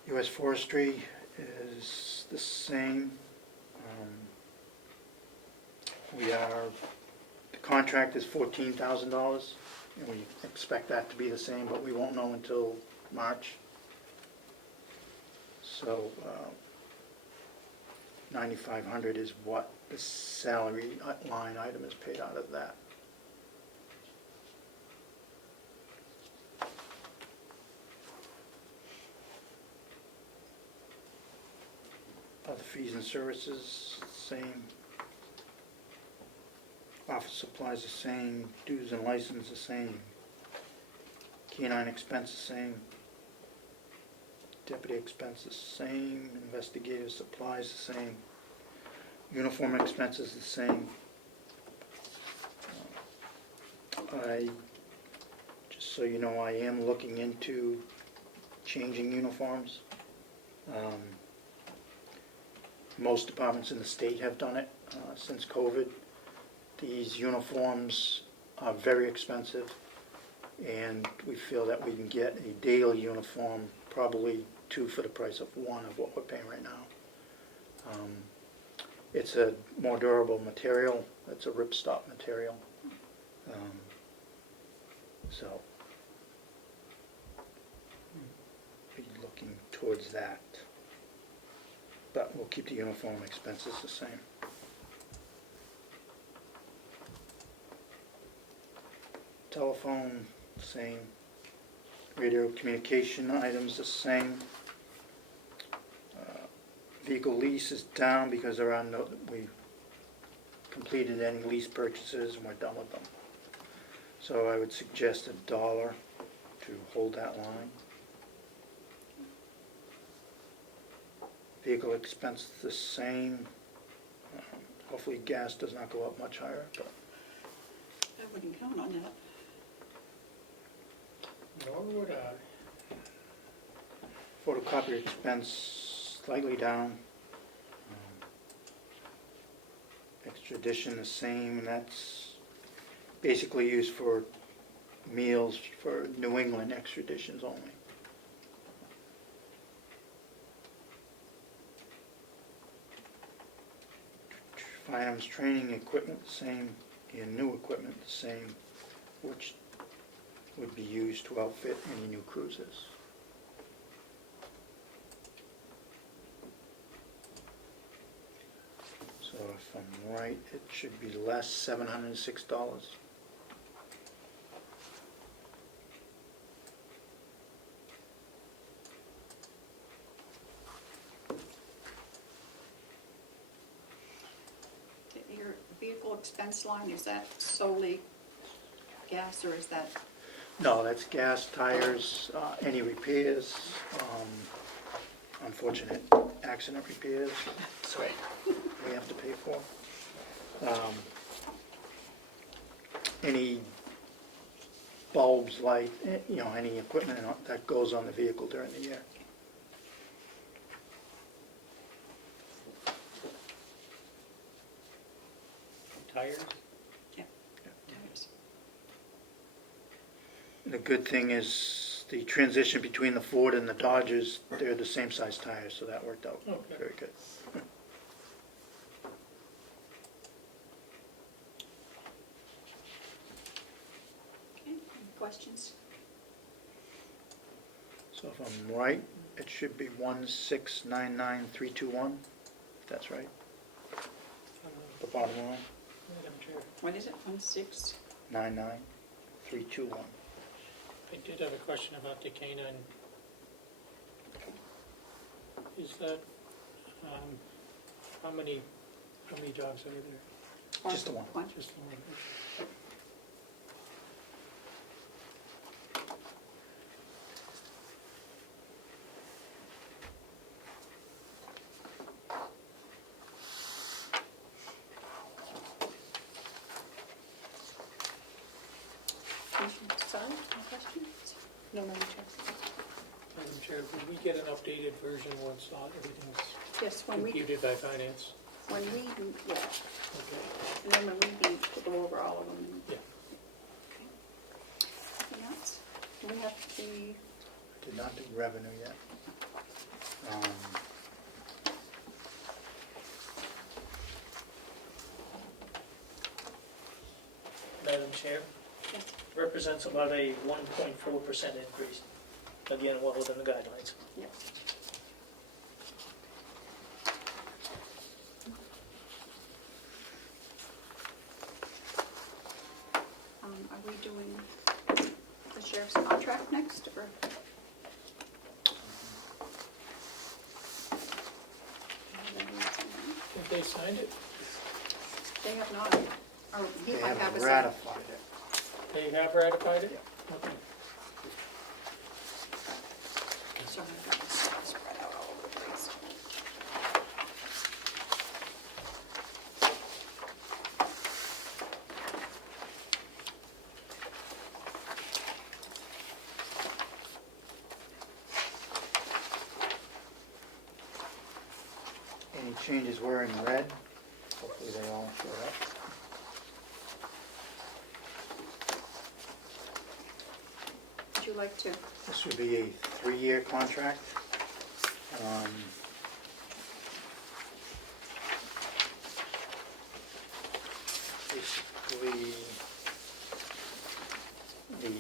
U.S. Forestry is the same. The contract is $14,000, and we expect that to be the same, but we won't know until March. So, $9,500 is what the salary line item is paid out of that. Other fees and services, same. Office supplies the same, dues and license the same. Canine expense the same. Deputy expense the same, investigative supplies the same. Uniform expenses the same. Just so you know, I am looking into changing uniforms. Most departments in the state have done it since COVID. These uniforms are very expensive, and we feel that we can get a daily uniform, probably 2 for the price of 1 of what we're paying right now. It's a more durable material. It's a ripstop material. So, be looking towards that. But we'll keep the uniform expenses the same. Telephone, same. Radio communication items, the same. Vehicle lease is down because there are no, we completed any lease purchases and we're done with them. So I would suggest $1 to hold that line. Vehicle expense the same. Hopefully gas does not go up much higher, but I wouldn't count on that. Nor would I. photocopy expense slightly down. Extradition the same, and that's basically used for meals for New England extraditions only. items, training equipment the same, and new equipment the same, which would be used to outfit any new cruisers. So if I'm right, it should be less $706. Your vehicle expense line, is that solely gas or is that, No, that's gas, tires, any repairs, unfortunate accident repairs, so we have to pay for. Any bulbs, light, any equipment that goes on the vehicle during the year. Tires? tires? The good thing is the transition between the Ford and the Dodgers, they're the same size tires, so that worked out Okay. very good. Okay, any questions? So if I'm right, it should be 1699321, if that's right, the bottom line, Madam Chair, What is it, 1/6? 99321. I did have a question about the canine. Is that, how many dogs are there? Just the one. Just the one. Sorry, any questions? No, Madam Chair. Madam Chair, would we get an updated version once everything's Yes, when we, computed by finance? yeah, Okay. and then when we meet, we'll go over all of them. Yeah. Okay. Anything else? Do we have the, Did not do revenue yet. Madam Chair, yes, represents about a 1.4% increase. Again, well within the guidelines. yes. Are we doing the sheriff's contract next, or? Have they signed it? They have not, or he They might have haven't a. ratified it. They have ratified it? Okay. Sorry, I got this spread out all over the place. Any changes were in red. Hopefully they all show up. Would you like to? This would be a 3-year contract. Basically, the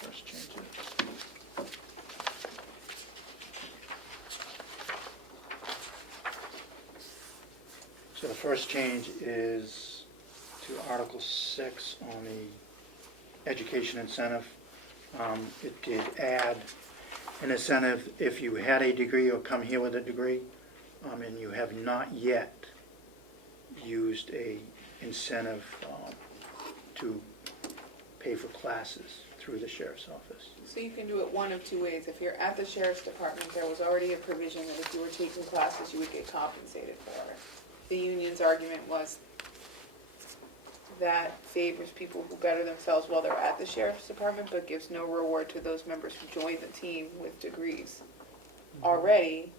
first change is. So the first change is to Article 6 on the education incentive. It did add an incentive if you had a degree or come here with a degree, and you have not yet used a incentive to pay for classes through the sheriff's office. So you can do it one of two ways. If you're at the sheriff's department, there was already a provision that if you were taking classes, you would get compensated for it. The union's argument was that favors people who better themselves while they're at the sheriff's department, but gives no reward to those members who join the team with degrees already.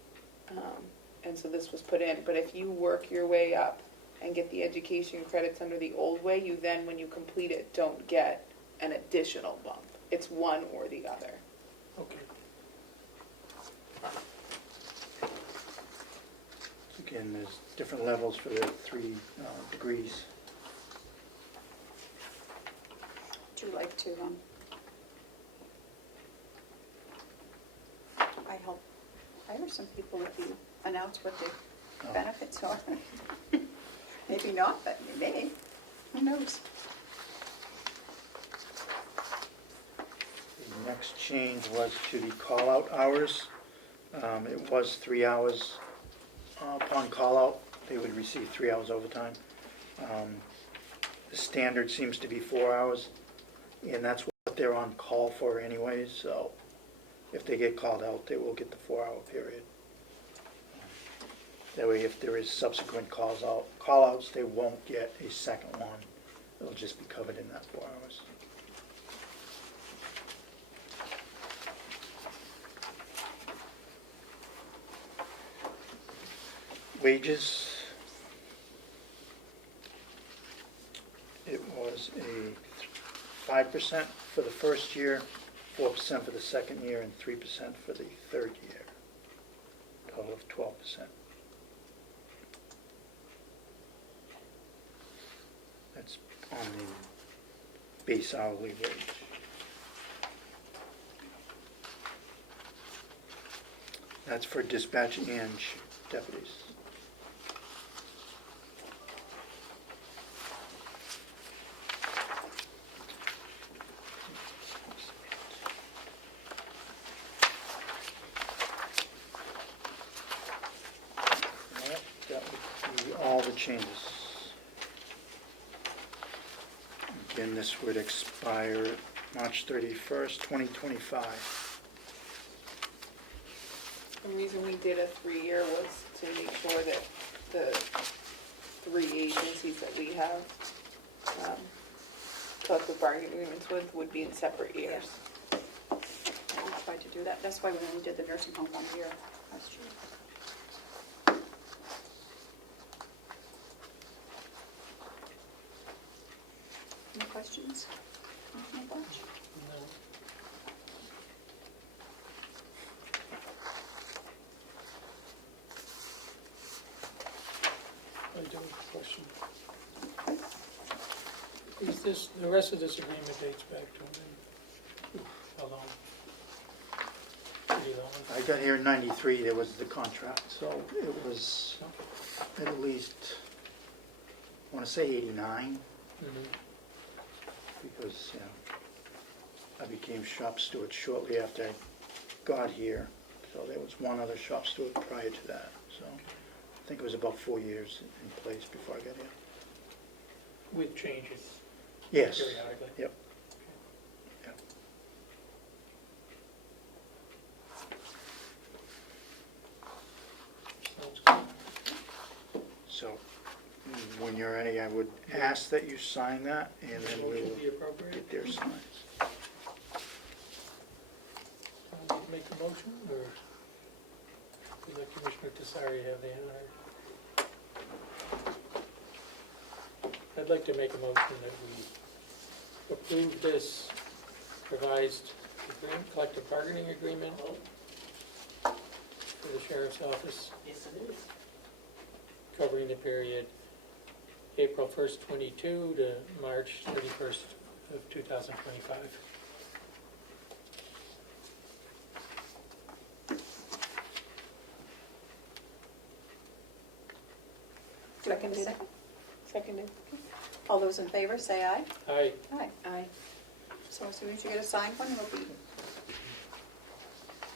And so this was put in. But if you work your way up and get the education credits under the old way, you then, when you complete it, don't get an additional bump. It's one or the other. Okay. So Again, there's different levels for the 3 degrees. Would you like to, I help hire some people if you announce what the benefits are. Maybe not, but you may. Who knows? The next change was to the call-out hours. It was 3 hours upon call-out. They would receive 3 hours overtime. The standard seems to be 4 hours, and that's what they're on call for anyways, so if they get called out, they will get the 4-hour period. That way, if there is subsequent call-outs, they won't get a second one. It'll just be covered in that 4 hours. Wages. It was a 5% for the first year, 4% for the second year, and 3% for the third year. Total of 12%. That's on the base hourly wage. That's for dispatch and deputies. That would be all the changes. Again, this would expire March 31st, 2025. The reason we did a 3-year was to make sure that the 3 agencies that we have collective bargaining agreements with would be in separate years. Yeah, we tried to do that. That's why we only did the nursing home 1 year last year. Any questions? Anything about it? No. I do have a question. Is this, the rest of this agreement dates back to when? How long? Pretty long. I got here in 93, there was the contract, so it was at least, I want to say 89, Mhm. because, you know, I became shop steward shortly after I got here, so there was one other shop steward prior to that, so I think it was about 4 years in place before I got here. With changes Yes. periodically? Yep. Yep. Sounds good. So, when you're ready, I would ask that you sign that, and then we Motion will be appropriate? get their signs. Make a motion, or would the Commissioner Tesari have the honor? I'd like to make a motion that we approve this revised agreement, collective bargaining agreement for the Sheriff's Office. Yes, it is. Covering the period April 1st, 22 to March 31st of 2025. Seconded. Seconded. All those in favor, say aye. Aye. Aye. Aye. So as soon as you get a signed one, it'll be,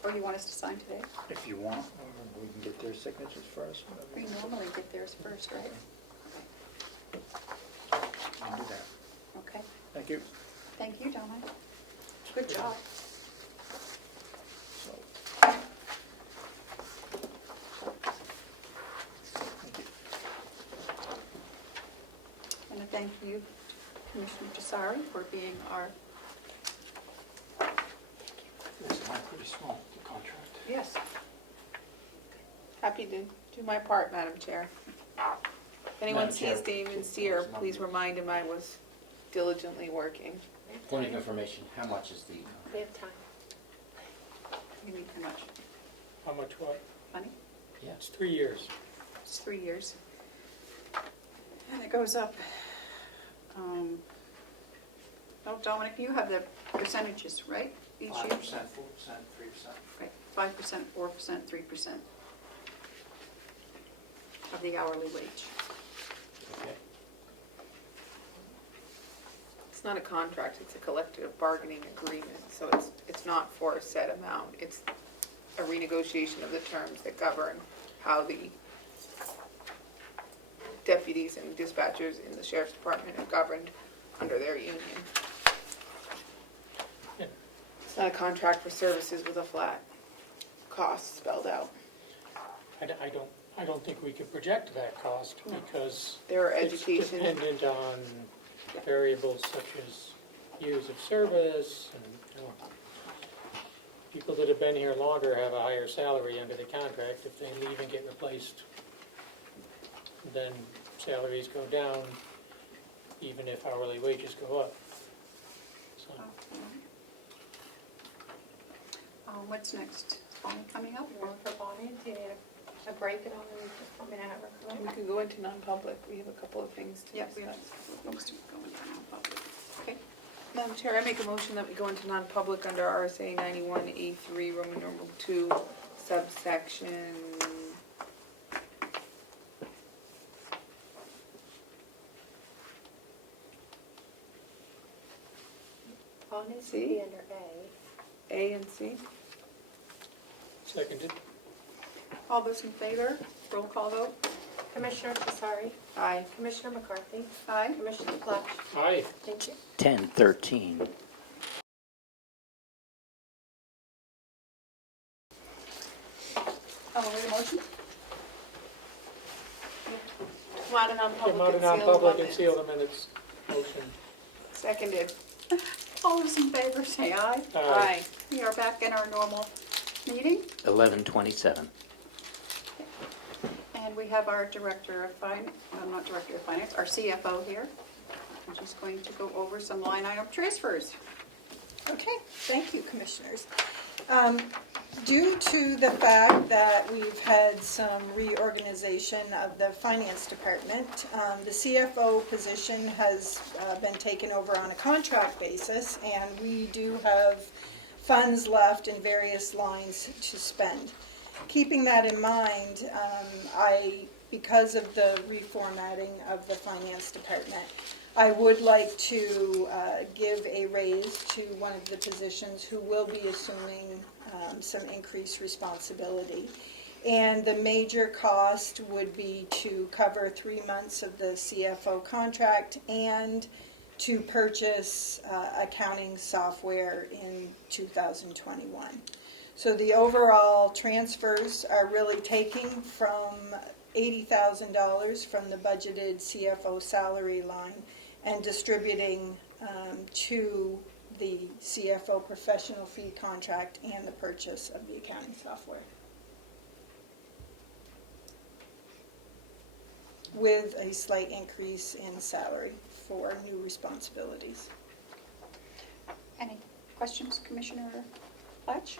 or you want us to sign today? If you want, or we can get their signatures first, whatever. We normally get theirs first, right? You can do that. Okay. Thank you. Thank you, Donna. Good job. So, thank you. And I thank you, Commissioner Tesari, for being our, It's not pretty small, the contract. yes, Happy to do my part, Madam Chair. If anyone Madam Chair, sees Damon Sear, please remind him I was diligently working. Point of information, how much is the, We have time. you need how much How much what? money? It's 3 years. It's 3 years. And it goes up. Oh, Dominic, you have the percentages, right? Each year? 5%, 4%, 3%. Right, 5%, 4%, 3% of the hourly wage. Okay. It's not a contract, it's a collective bargaining agreement, so it's not for a set amount. It's a renegotiation of the terms that govern how the deputies and dispatchers in the sheriff's department are governed under their union. It's not a contract for services with a flat cost spelled out. I don't think we could project that cost because There are it's education. dependent on variables such as years of service and, you know, people that have been here longer have a higher salary under the contract. If they leave and get replaced, then salaries go down even if hourly wages go up. So, What's next? Is Bonnie coming up? You want for Bonnie? Do you need a break at all, or you just want me to have her come We in? could go into non-public, we have a couple of things to Yeah, we have discuss. things to go into non-public. Okay. Madam Chair, I make a motion that we go into non-public under RSA 91A3, Roman numeral 2, subsection, Bonnie's C? would be under A. A and C. seconded. All those in favor? Roll call vote. Commissioner Fasari, Aye. Commissioner McCarthy, Aye. Commissioner Fletch. Aye. Thank you. 10:13. Wait a motion? Come out of non-public Come out of and seal the non-public and minutes. seal the minutes. Motion. Seconded. All those in favor say aye. Aye. We are back in our normal meeting, 11:27. and we have our Director of Finance, not Director of Finance, our CFO here. I'm just going to go over some line item transfers. Okay, thank you, Commissioners. Due to the fact that we've had some reorganization of the Finance Department, the CFO position has been taken over on a contract basis, and we do have funds left in various lines to spend. Keeping that in mind, because of the reformatting of the Finance Department, I would like to give a raise to one of the positions who will be assuming some increased responsibility. And the major cost would be to cover 3 months of the CFO contract and to purchase accounting software in 2021. So the overall transfers are really taking from $80,000 from the budgeted CFO salary line and distributing to the CFO Professional Fee contract and the purchase of the accounting software, with a slight increase in salary for new responsibilities. Any questions, Commissioner Fletch?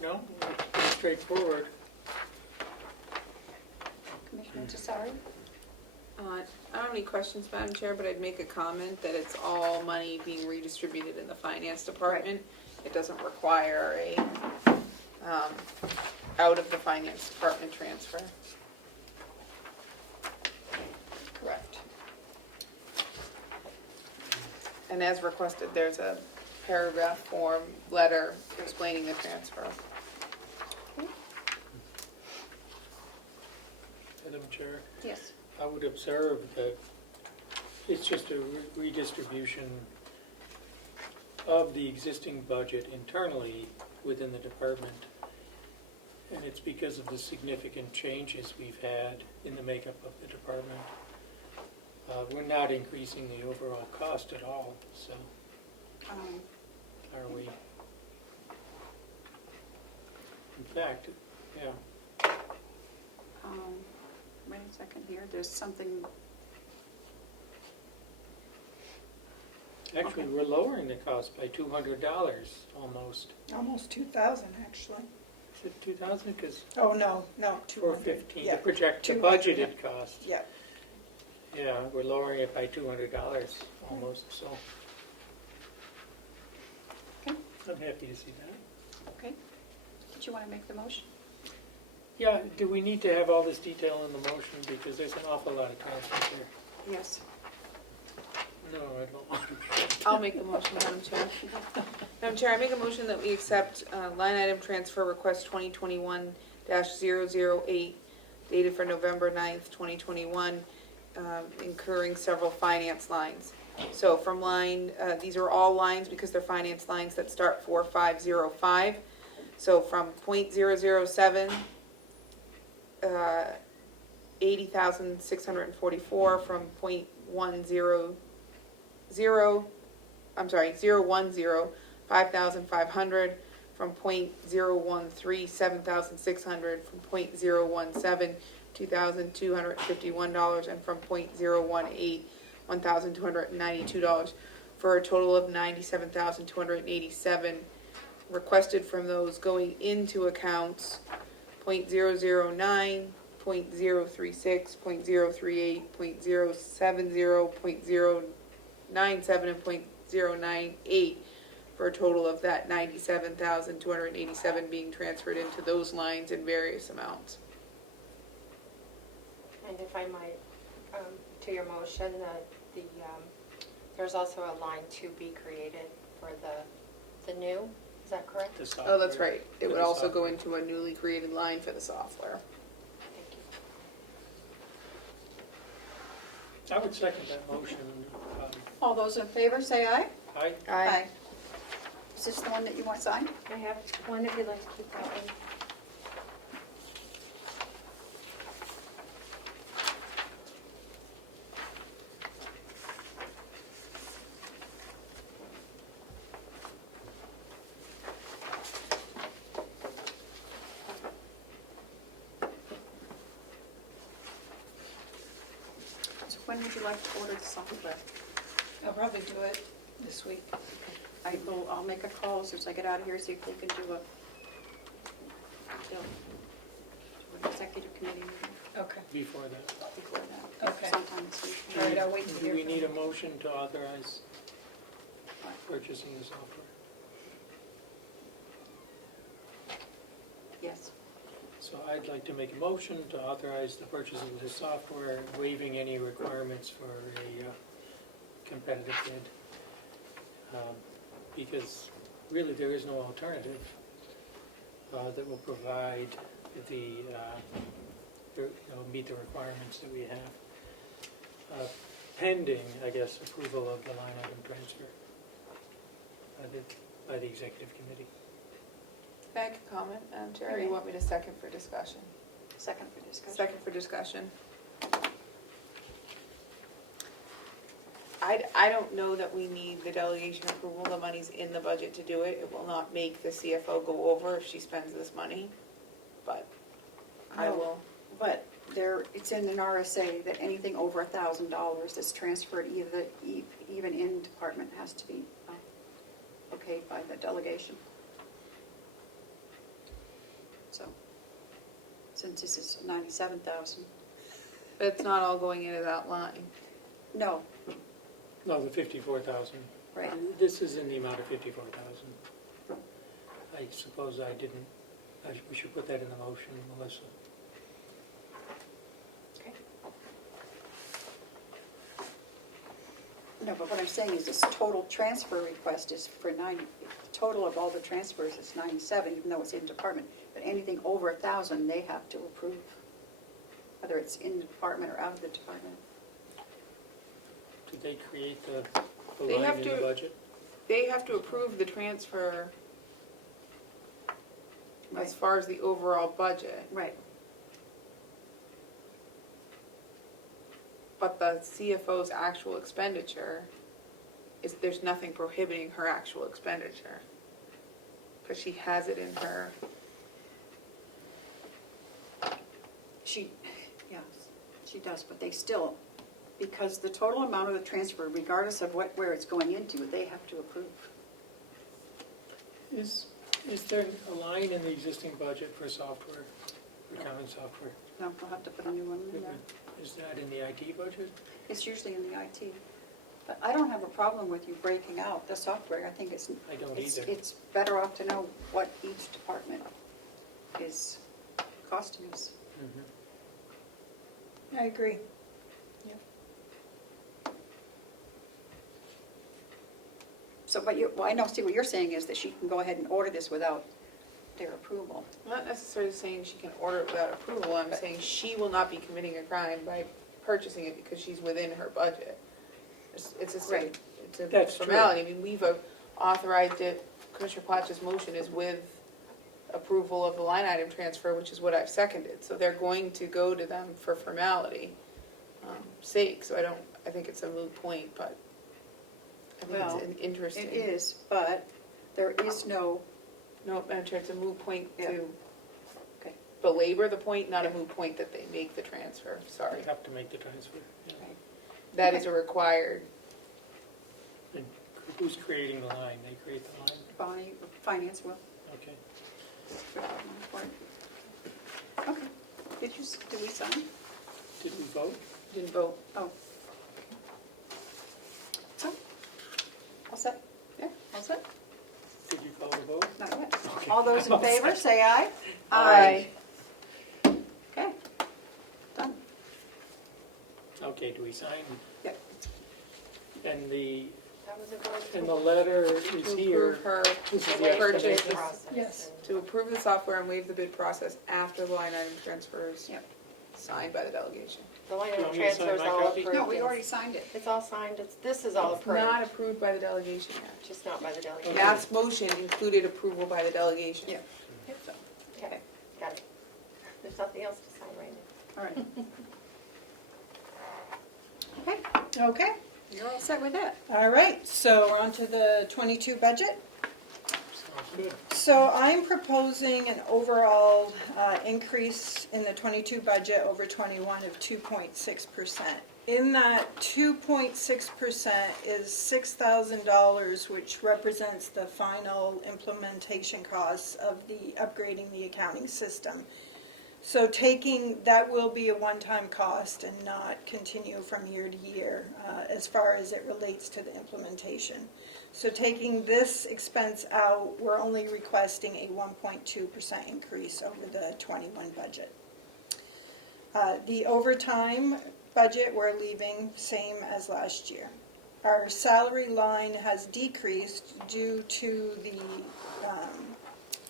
No, it's pretty straightforward. Commissioner Fasari? I don't have any questions, Madam Chair, but I'd make a comment that it's all money being redistributed in the Finance Department. It doesn't require a out of the Finance Department transfer. Correct. And as requested, there's a paragraph form letter explaining the transfer. Madam Chair, Yes. I would observe that it's just a redistribution of the existing budget internally within the department. And it's because of the significant changes we've had in the makeup of the department. We're not increasing the overall cost at all, so are we? In fact, yeah. Wait a second here, there's something, Actually, we're lowering the cost by $200 almost. Almost 2,000, actually. Is it 2,000? Because Oh, no, 200. 415, Yeah. the project, the 200, budgeted cost. Yeah. Yeah, we're lowering it by $200 almost, so. Okay. I'm happy to see that. Okay. Did you want to make the motion? Yeah, do we need to have all this detail in the motion, because there's an awful lot of transfers there? Yes. No, I don't want to. I'll make the motion, Madam Chair. Madam Chair, I make a motion that we accept line item transfer request 2021-008 dated for November 9th, 2021, incurring several finance lines. So from line, these are all lines because they're finance lines that start 4505. So from .007, 80,644, from .010, 5,500, from .013, 7,600, from .017, $2,251, and from .018, $1,292, for a total of $97,287 requested from those going into accounts .009, .036, .038, .070, .097, and .098, for a total of that $97,287 being transferred into those lines in various amounts. And if I might, to your motion, that there's also a line to be created for the new, is that correct? The Oh, that's software. right. It For would the also go software. into a newly created line for the software. Thank you. I would second that motion. All those in favor, say aye. Aye. Is this the one that you want signed? I have one if you'd like to keep that one. So when would you like to order the software? I'll probably do it this week. I'll make a call as soon as I get out of here, see if they can do an executive committee meeting Okay. Before that. before that. Okay. Sometime this week. All right, I'll wait to Do hear we from need you. a motion to authorize purchasing the software? Yes. So I'd like to make a motion to authorize the purchase of the software, waiving any requirements for a competitive bid. Because really there is no alternative that will provide meet the requirements that we have. Pending, I guess, approval of the line item transfer by the executive committee. Can I make a comment, Madam Chair, or you want me to second for discussion? Second for discussion. Second for discussion. I don't know that we need the delegation approval. The money's in the budget to do it. It will not make the CFO go over if she spends this money, but I No. will. But it's in an RSA that anything over $1,000 that's transferred even in department has to be okayed by the delegation. So, since this is 97,000, But it's not all going into that line. no, No, the 54,000. right. This is in the amount of 54,000. I suppose we should put that in the motion, Melissa. Okay. No, but what I'm saying is this total transfer request is for 90, the total of all the transfers is 97, even though it's in department. But anything over 1,000, they have to approve, whether it's in the department or out of the department. Did they create the They line have in the to- budget? They have to approve the transfer Right. as far as the overall budget, Right. but the CFO's actual expenditure there's nothing prohibiting her actual expenditure. Because she has it in her, Yes, she does, but they still, Because the total amount of the transfer, regardless of where it's going into, they have to approve. Is there a line in the existing budget for software, for accounting software? No, we'll have to put a new one in there. Is that in the IT budget? It's usually in the IT. But I don't have a problem with you breaking out the software. I think it's I don't it's, either. it's better off to know what each department is costing us. I agree. So, but you, well, I know, see, what you're saying is that she can go ahead and order this without their approval. I'm not necessarily saying she can order it without approval, I'm saying she will not be committing a crime by purchasing it because she's within her budget. Right. It's a That's true. formality, I mean, we've authorized it, Commissioner Potts' motion is with approval of the line item transfer, which is what I've seconded, so they're going to go to them for formality sake, so I think it's a moot point, but I think Well, it's an interesting. It is, but there is no, No, Madam Chair, it's a moot point Yeah. to Okay. belabor the point, not a moot point that they make the transfer, sorry. You have to make the transfer. Yeah. That is a required, And who's creating the line? They create the line? Bonnie, finance will. Okay. Okay. Did we sign? Did we vote? didn't vote. Oh. So, all set? Yeah. All set? Did you call the vote? Not yet. Okay. All those in favor, say aye. Aye. Okay. Done. Okay, do we sign? Yep. And the, That was a vote and the letter is To here. approve her, This is to the waive the purchase bid explanation. process. Yes. to approve the software and waive the bid process after the line item transfers Yep. signed by the delegation. The line You item want me to sign transfer is my all copy? approved. No, we yes. already signed it. It's all signed, this is all It's not approved, approved by the delegation yet. just not by the delegation. Okay. Matt's motion included approval by the delegation. Yeah. Okay, got it. There's nothing else to sign right now. All right. Okay, Okay, you're all set with that. all right, so we're on to the 22 budget. Sounds good. So I'm proposing an overall increase in the 22 budget over 21 of 2.6%. In that 2.6% is $6,000, which represents the final implementation costs of the upgrading the accounting system. So that will be a one-time cost and not continue from year to year as far as it relates to the implementation. So taking this expense out, we're only requesting a 1.2% increase over the 21 budget. The overtime budget, we're leaving same as last year. Our salary line has decreased due to the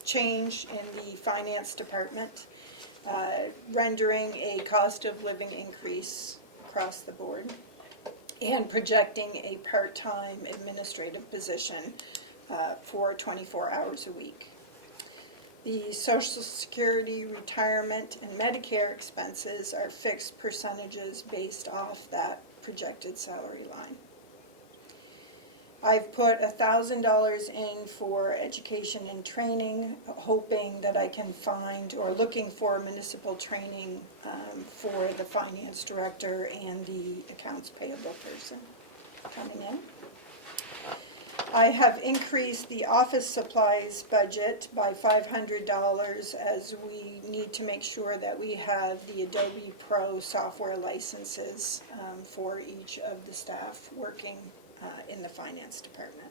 change in the finance department, rendering a cost of living increase across the board, and projecting a part-time administrative position for 24 hours a week. The Social Security, retirement, and Medicare expenses are fixed percentages based off that projected salary line. I've put $1,000 in for education and training, hoping that I can find, or looking for municipal training for the finance director and the accounts payable person coming in. I have increased the office supplies budget by $500 as we need to make sure that we have the Adobe Pro software licenses for each of the staff working in the finance department.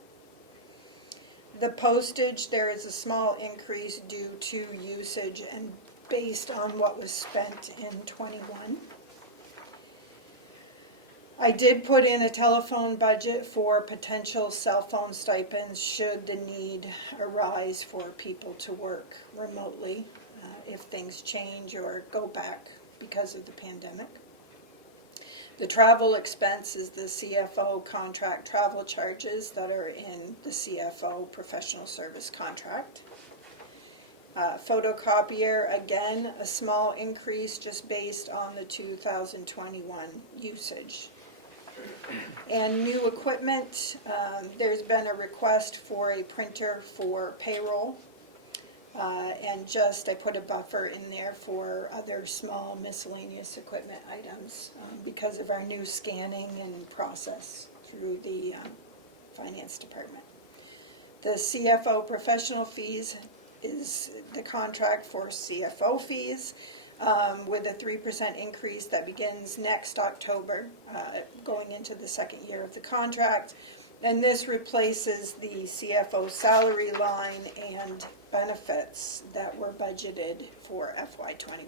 The postage, there is a small increase due to usage and based on what was spent in 21. I did put in a telephone budget for potential cell phone stipends should the need arise for people to work remotely if things change or go back because of the pandemic. The travel expense is the CFO contract travel charges that are in the CFO Professional Service contract. Photocopier, again, a small increase just based on the 2021 usage. And new equipment, there's been a request for a printer for payroll. And just, I put a buffer in there for other small miscellaneous equipment items because of our new scanning and process through the finance department. The CFO Professional Fees is the contract for CFO fees with a 3% increase that begins next October, going into the second year of the contract. And this replaces the CFO salary line and benefits that were budgeted for FY21.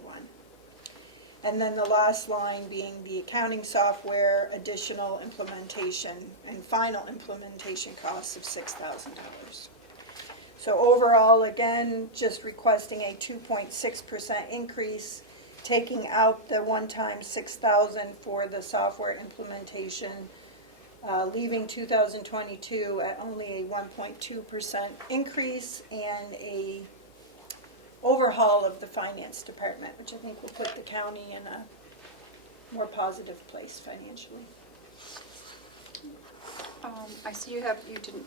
And then the last line being the accounting software, additional implementation, and final implementation costs of $6,000. So overall, again, just requesting a 2.6% increase, taking out the one-time $6,000 for the software implementation, leaving 2022 at only a 1.2% increase, and a overhaul of the finance department, which I think will put the county in a more positive place financially. I see you didn't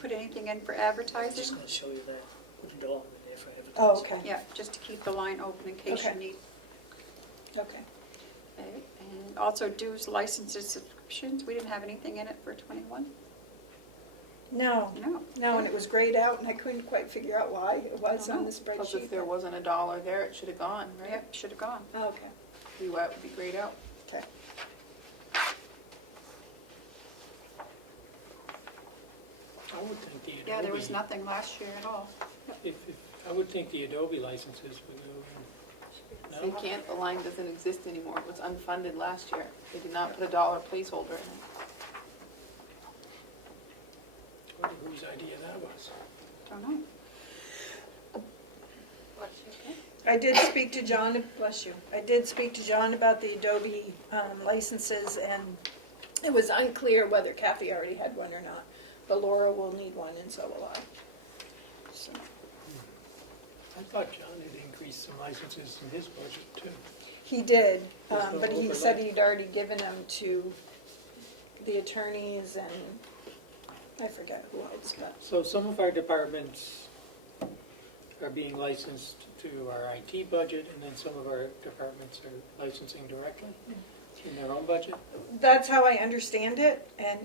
put anything in for I'm advertising? just going to show you that, put a dollar in there for advertising. Oh, okay. Yeah, just to keep the line open in case you Okay. need. Okay. Okay, and also dues, licenses, subscriptions, we didn't have anything in it for 21? No, No. and it was grayed out, and I couldn't quite figure out why it was on the Plus, spreadsheet. if there wasn't a dollar there, it should have gone, right? Yep, should have gone. Oh, okay, Be what would be grayed out. okay. I would think the Adobe. Yeah, there was nothing last year at all. I would think the Adobe licenses would go in. They No? can't, the line doesn't exist anymore. It was unfunded last year. They did not put a dollar placeholder in it. I wonder whose idea that was. Don't know. I did speak to John, bless you, I did speak to John about the Adobe licenses, and it was unclear whether Kathy already had one or not, but Laura will need one, and so will I. So, I thought John had increased some licenses in his budget too. he did, There's no but he overlap. said he'd already given them to the attorneys and I forget who else, but So some of our departments are being licensed to our IT budget, and then some of our departments are licensing directly in their own budget. that's how I understand it, and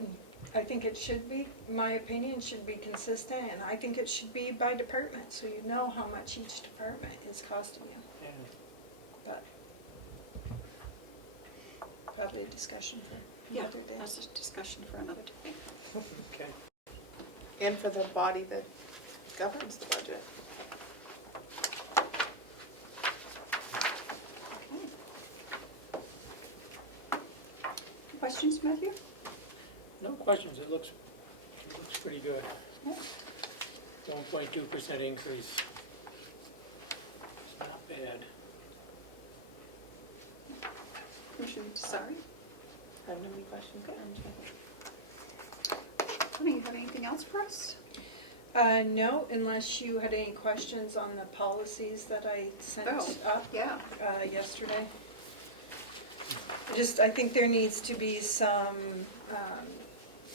I think it should be, my opinion, should be consistent, and I think it should be by department, so you know how much each department is costing you. And But probably a discussion for Yeah, another day. that's a discussion for another day. Okay. And for the body that governs the budget. Questions, Matthew? No questions, it looks pretty good. Yeah. 1.2% increase. It's not bad. Commissioner Sorry. I have no any questions. Tony, you have anything else for us? No, unless you had any questions on the policies that I sent Oh. up Yeah. Yesterday. I think there needs to be some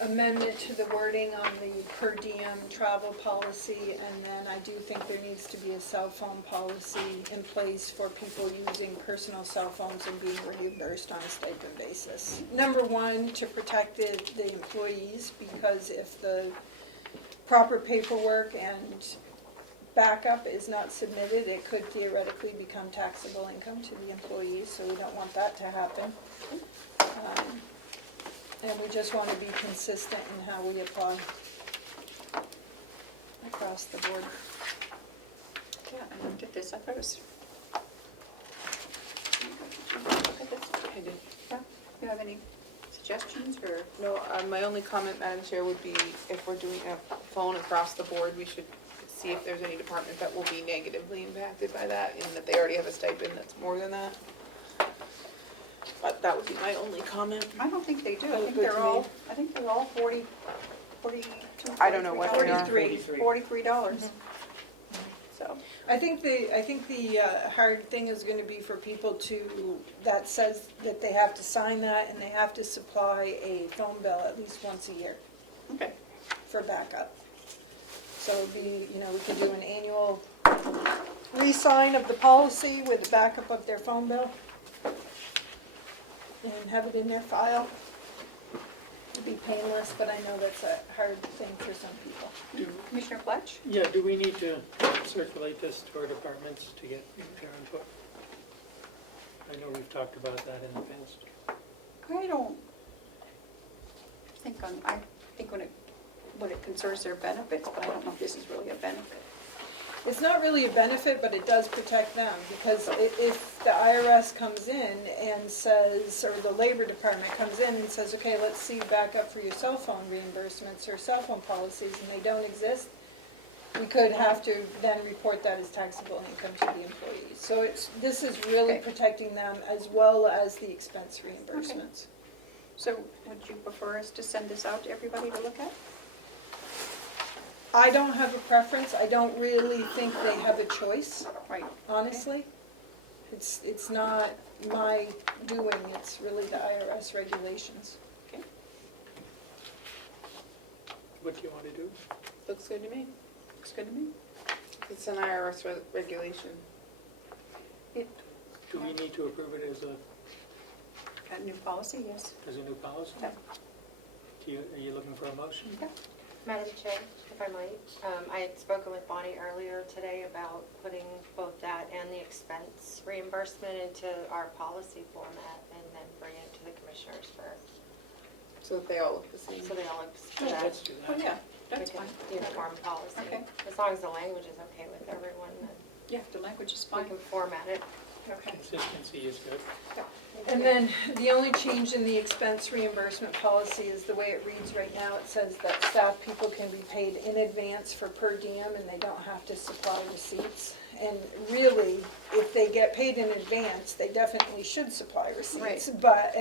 amendment to the wording on the per diem travel policy, and then I do think there needs to be a cell phone policy in place for people using personal cell phones and being reimbursed on a stipend basis. Number one, to protect the employees, because if the proper paperwork and backup is not submitted, it could theoretically become taxable income to the employees, so we don't want that to happen. And we just want to be consistent in how we apply across the board. Yeah, I looked at this, I thought it was. I did. Yeah, you have any suggestions or? No, my only comment, Madam Chair, would be if we're doing a phone across the board, we should see if there's any department that will be negatively impacted by that, and that they already have a stipend that's more than that. But that would be my only comment. I don't think they do. I Look think good they're to all, me. I think they're all 42, I don't know what they are. $43. So, I think the hard thing is going to be for people that says that they have to sign that, and they have to supply a phone bill at least once a year okay. for backup. So it'd be, we could do an annual e-sign of the policy with the backup of their phone bill and have it in their file. It'd be painless, but I know that's a hard thing for some people. Commissioner Fletch? Yeah, do we need to circulate this to our departments to get their input? I know we've talked about that in the past. I don't think I think when it concerns their benefits, but I don't know if this is really a benefit. It's not really a benefit, but it does protect them, because if the IRS comes in and says, or the Labor Department comes in and says, okay, let's see back up for your cell phone reimbursements or cell phone policies, and they don't exist, we could have to then report that as taxable income to the employees. So this is really Okay. protecting them as well as the expense reimbursements. So would you prefer us to send this out to everybody to look at? I don't have a preference. I don't really think they have a choice, Right. honestly. It's not my doing, it's really the IRS regulations. What do you want to do? Looks good to me. Looks good to me. It's an IRS regulation. Do we need to approve it as Got a new policy, yes. a new policy? Yeah. Are you looking for a motion? Yeah. Madam Chair, if I might, I had spoken with Bonnie earlier today about putting both that and the expense reimbursement into our policy format and then bring it to the commissioners for, So that they all look the same. so they all look for Yeah, that. let's do Oh, that. yeah, that's We can fine. Uniform policy. Okay. As long as the language is okay with everyone, then Yeah, the language is we fine. can format it. Okay. Consistency is good. And then the only change in the expense reimbursement policy is the way it reads right now. It says that staff people can be paid in advance for per diem and they don't have to supply receipts. And really, if they get paid in advance, they definitely should supply receipts. Right. But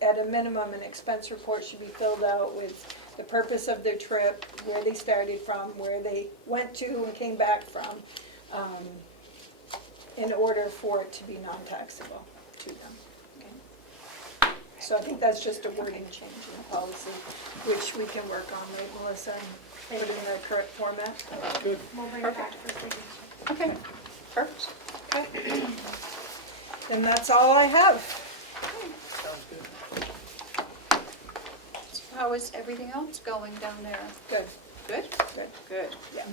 at a minimum, an expense report should be filled out with the purpose of their trip, where they started from, where they went to and came back from, in order for it to be non-taxable to them. So I think that's just a wording change in the policy, which we can work on, right, Melissa, and put it in the correct format. Good. We'll bring it back for signature. Okay, perfect. Okay. And that's all I have. Sounds good. So how is everything else going down there? Good, Good? good, Good. yeah.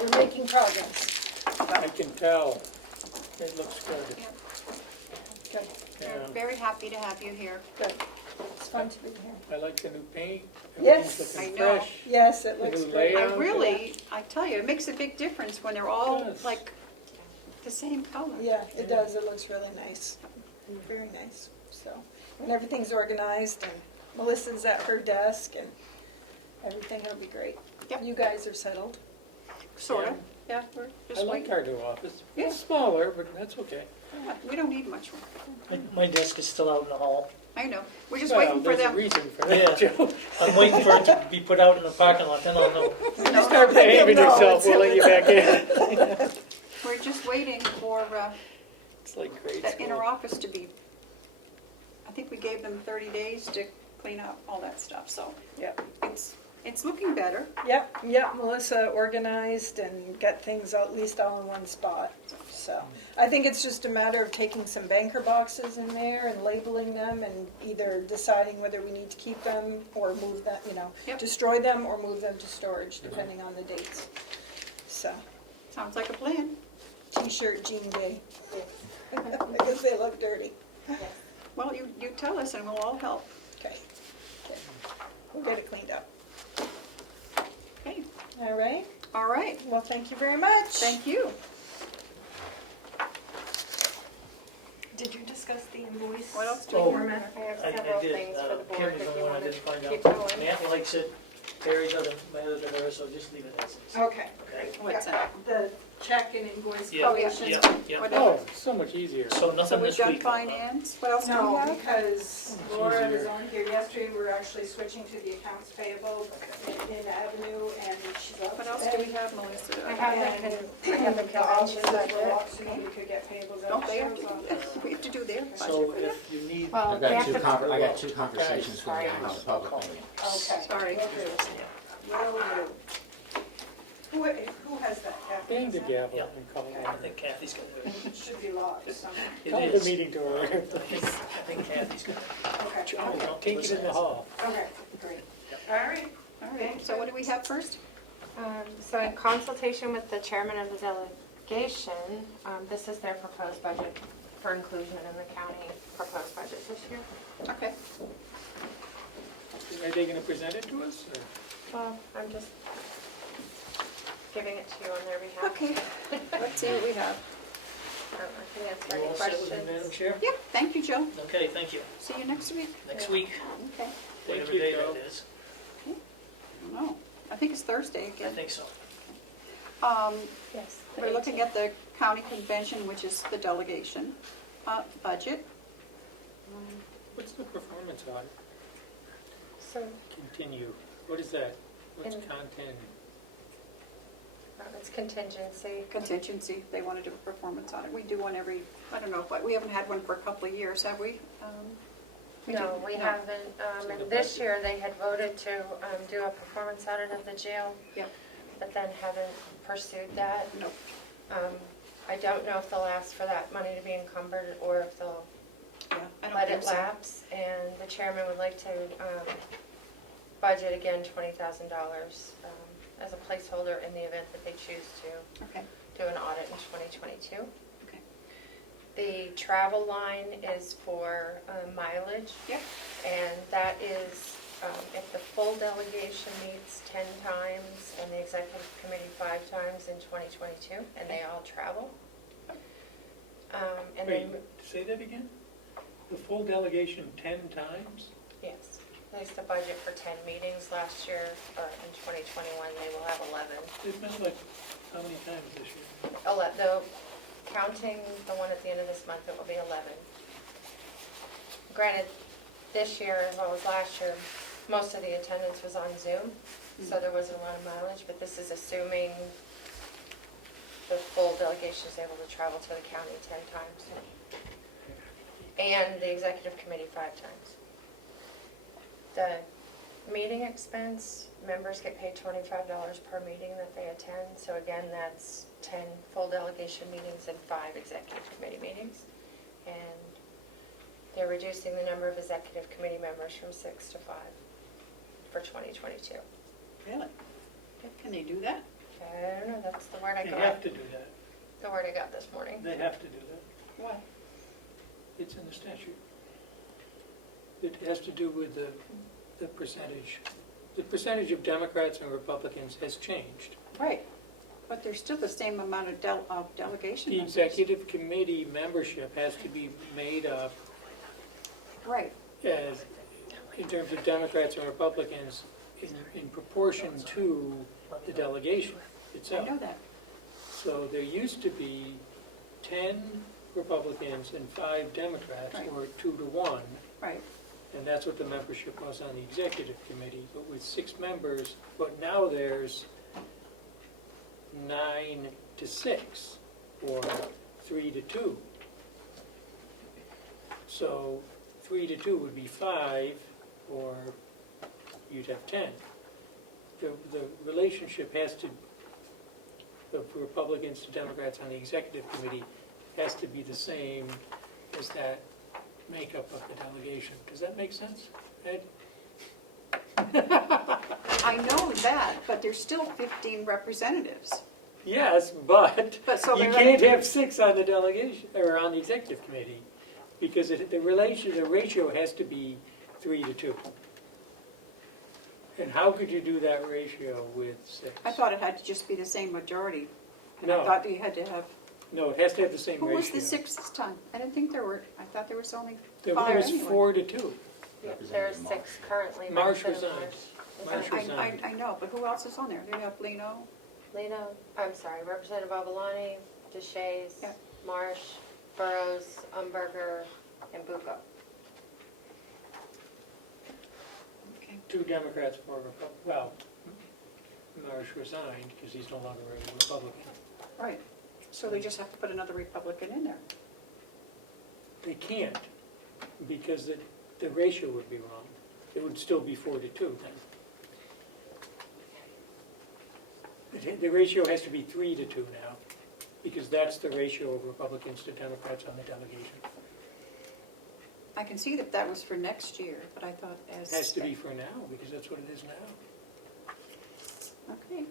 We're making progress. I can tell. It looks good. Yeah. Good, Yeah. We're very happy to have you here. good. It's fun to be here. I like the new paint. Yes. Everything's I looking know. fresh. Yes, it The looks new great. layout. I really, I tell you, it makes a big difference when they're all Yes. like the same color. Yeah, it does. It looks really nice. Very nice. So, and everything's organized and Melissa's at her desk and everything will be great. Yep. You guys are settled. Sort of. Yeah, we're I just like waiting. our new office. Yeah. It's smaller, but that's okay. We don't need much room. My desk is still out in the hall. I know. We're just Well, waiting for there's a them. reason for Yeah. that, Joe. I'm waiting for it to be put out in the parking lot, then I'll know. When you start behaving No, yourself, it's we'll let you back in. We're just waiting for It's like grade that inner school. office to be, I think we gave them 30 days to clean up all that stuff, so Yep. it's looking better. Yep, Melissa organized and got things at least all in one spot. So I think it's just a matter of taking some banker boxes in there and labeling them and either deciding whether we need to keep them or move them, Yep. destroy them or move them to storage, depending on the dates. So, Sounds like a plan. t-shirt, jean day. Because they look dirty. Well, you tell us and we'll all help. Okay. We'll get it cleaned up. Okay. All right. All right. Well, thank you very much. Thank you. Did you discuss the invoice? What else do Oh. we have? I have I several did, things for the board Kim was if the you one I want to didn't find keep out. going. Matt likes it, Terry doesn't matter to her, so just leave it as is. Okay. Okay? What's that? The check and invoice Yeah, collections. yeah. Whatever. Oh, so much easier. So So nothing we've this done week. finance. What else do we No, have? because Oh, Laura was easier. on here yesterday, we're actually switching to the accounts payable in Avenue, and she's out What else do we have, Melissa? I have the The offices budget. were locked, so you could get payables out Don't of they have to Cheryl's do office. that? We have to do their budget. So if you need, Well, I've they got have two to, I got two conversations going on in the public meeting. Okay. Sorry. Will do. Will do. Who has that, Kathy? Bang the gavel Yeah. and call I it. think Kathy's gonna do it. It should be locked somewhere. It Call the is. meeting to order. I think Kathy's gonna. Okay, John, okay, take it in the hall. okay, great. All right. All right, so what do we have first? So in consultation with the chairman of the delegation, this is their proposed budget for inclusion in the county proposed budget this year. Okay. Are they gonna present it to us? Or? Well, I'm just giving it to you on their behalf. Okay, let's see what we have. I can answer You any all set with me, Madam questions. Chair? Yep, thank you, Joe. Okay, thank you. See you next week. Next week, Okay. Thank whatever you, day Joe. that is. No, I think it's Thursday I again. think so. Yes. We're looking at the county convention, which is the delegation budget. What's the performance audit? So Continue. What is that? What's In- content? it's contingency. Contingency, they want to do a performance audit. We do one every, I don't know, but we haven't had one for a couple of years, have we? No, didn't- we no. haven't. So the And this budget- year, they had voted to do a performance audit of the jail. Yep. But then haven't pursued that. Nope. I don't know if they'll ask for that money to be encumbered or if they'll Yeah, I don't let think it so. lapse. And the chairman would like to budget again $20,000 as a placeholder in the event that they choose to Okay, do an audit in 2022. okay. The travel line is for mileage. Yep. And that is, if the full delegation meets 10 times and the executive committee 5 times in 2022, and they all travel. And Wait, then, say that again? The full delegation 10 times? yes, at least the budget for 10 meetings last year, in 2021, they will have 11. It's been like, how many times this year? Counting the one at the end of this month, it will be 11. Granted, this year, as well as last year, most of the attendance was on Zoom, so there wasn't a lot of mileage, but this is assuming the full delegation is able to travel to the county 10 times. And the executive committee 5 times. The meeting expense, members get paid $25 per meeting that they attend, so again, that's 10 full delegation meetings and 5 executive committee meetings. And they're reducing the number of executive committee members from 6 to 5 for 2022. Really? Can they do that? I don't know, that's the word I They got. have to do that. The word I got this morning. They have to do that. Why? It's in the statute. It has to do with the percentage. The percentage of Democrats and Republicans has changed. Right, but there's still the same amount of delegation The members. executive committee membership has to be made up Right, as, in terms of Democrats and Republicans, in proportion to the delegation I itself. know that. So there used to be 10 Republicans and 5 Democrats, Right. or 2 to 1, Right, and that's what the membership was on the executive committee. But with 6 members, but now there's 9 to 6, or 3 to 2. So 3 to 2 would be 5, or you'd have 10. The relationship has to, of Republicans to Democrats on the executive committee has to be the same as that makeup of the delegation. Does that make sense, Ed? I know that, but there's still 15 representatives. Yes, but But so you they're can't gonna- have 6 on the delegation, or on the executive committee, because the ratio has to be 3 to 2. And how could you do that ratio with 6? I thought it had to just be the same majority. And No. I thought you had to have, No, it has to have the same who ratio. was the sixth this time? I didn't think there were, I thought there was only There 5 was anyway. 4 to 2. Yeah, there's 6 currently. Marsh Representative resigned. is Marsh on. resigned. I know, but who else is on there? Do you have Lino? Lino, I'm sorry, Representative Avalani, DeShays, Yep. Marsh, Burrows, Umberger, and Bucco. Okay. 2 Democrats, 4 Republicans. Well, Marsh resigned because he's no longer a Republican. Right, so they just have to put another Republican in there. They can't, because the ratio would be wrong. It would still be 4 to 2 then. The ratio has to be 3 to 2 now, because that's the ratio of Republicans to Democrats on the delegation. I can see that that was for next year, but I thought as. It has to be for now, because that's what it is now. Okay,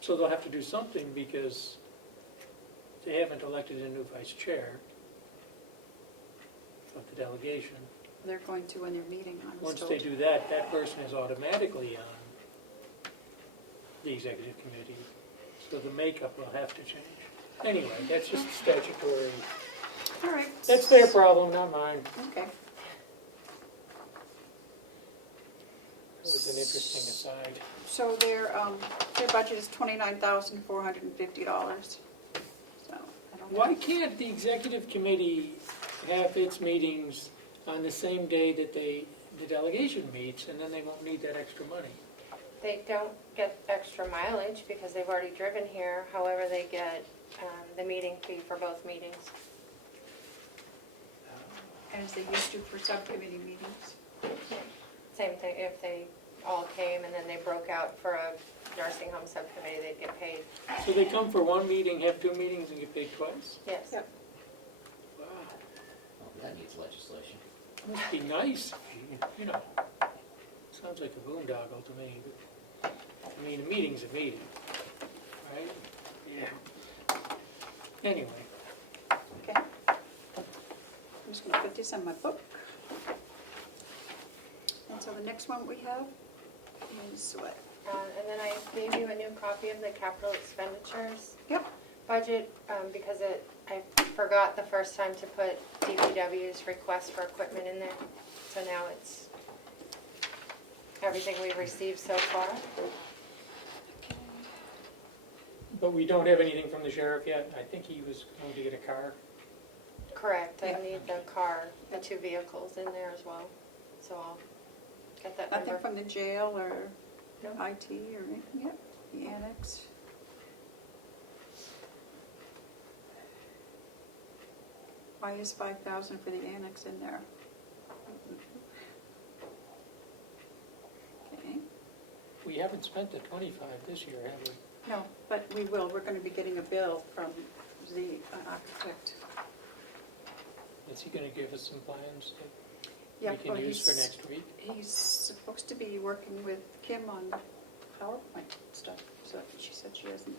So they'll have to do something, because they haven't elected a new vice chair of the delegation. they're going to when they're meeting, I was Once told. they do that, that person is automatically on the executive committee, so the makeup will have to change. Anyway, that's just statutory. All right. That's their problem, not mine. Okay. It was an interesting aside. So their budget is $29,450. So, I don't know. Why can't the executive committee have its meetings on the same day that the delegation meets, and then they won't need that extra money? They don't get extra mileage because they've already driven here. However, they get the meeting fee for both meetings. As they used to for subcommittee meetings. Same thing, if they all came and then they broke out for a nursing home subcommittee, they'd get paid. So they come for one meeting, have 2 meetings, and get paid twice? Yes. Yep. Wow, Well, that needs legislation. must be nice, you know. Sounds like a boondoggle to me. But, I mean, a meeting's a meeting, right? Yeah. Anyway, Okay. I'm just going to put this in my book. And so the next one we have is what? And then I gave you a new copy of the capital expenditures Yep. budget because I forgot the first time to put DPW's request for equipment in there. So now it's everything we've received so far. but we don't have anything from the sheriff yet. I think he was going to get a car. Correct, I Yeah. need the car, the 2 vehicles in there as well. So I'll get that Nothing number. from the jail or No. IT or anything yet? The annex? Why is 5,000 for the annex in there? Okay. We haven't spent the 25 this year, have we? No, but we will. We're going to be getting a bill from the architect. Is he going to give us some plans that Yeah, we can well, use for he's- next week? He's supposed to be working with Kim on PowerPoint stuff, so she said she hasn't.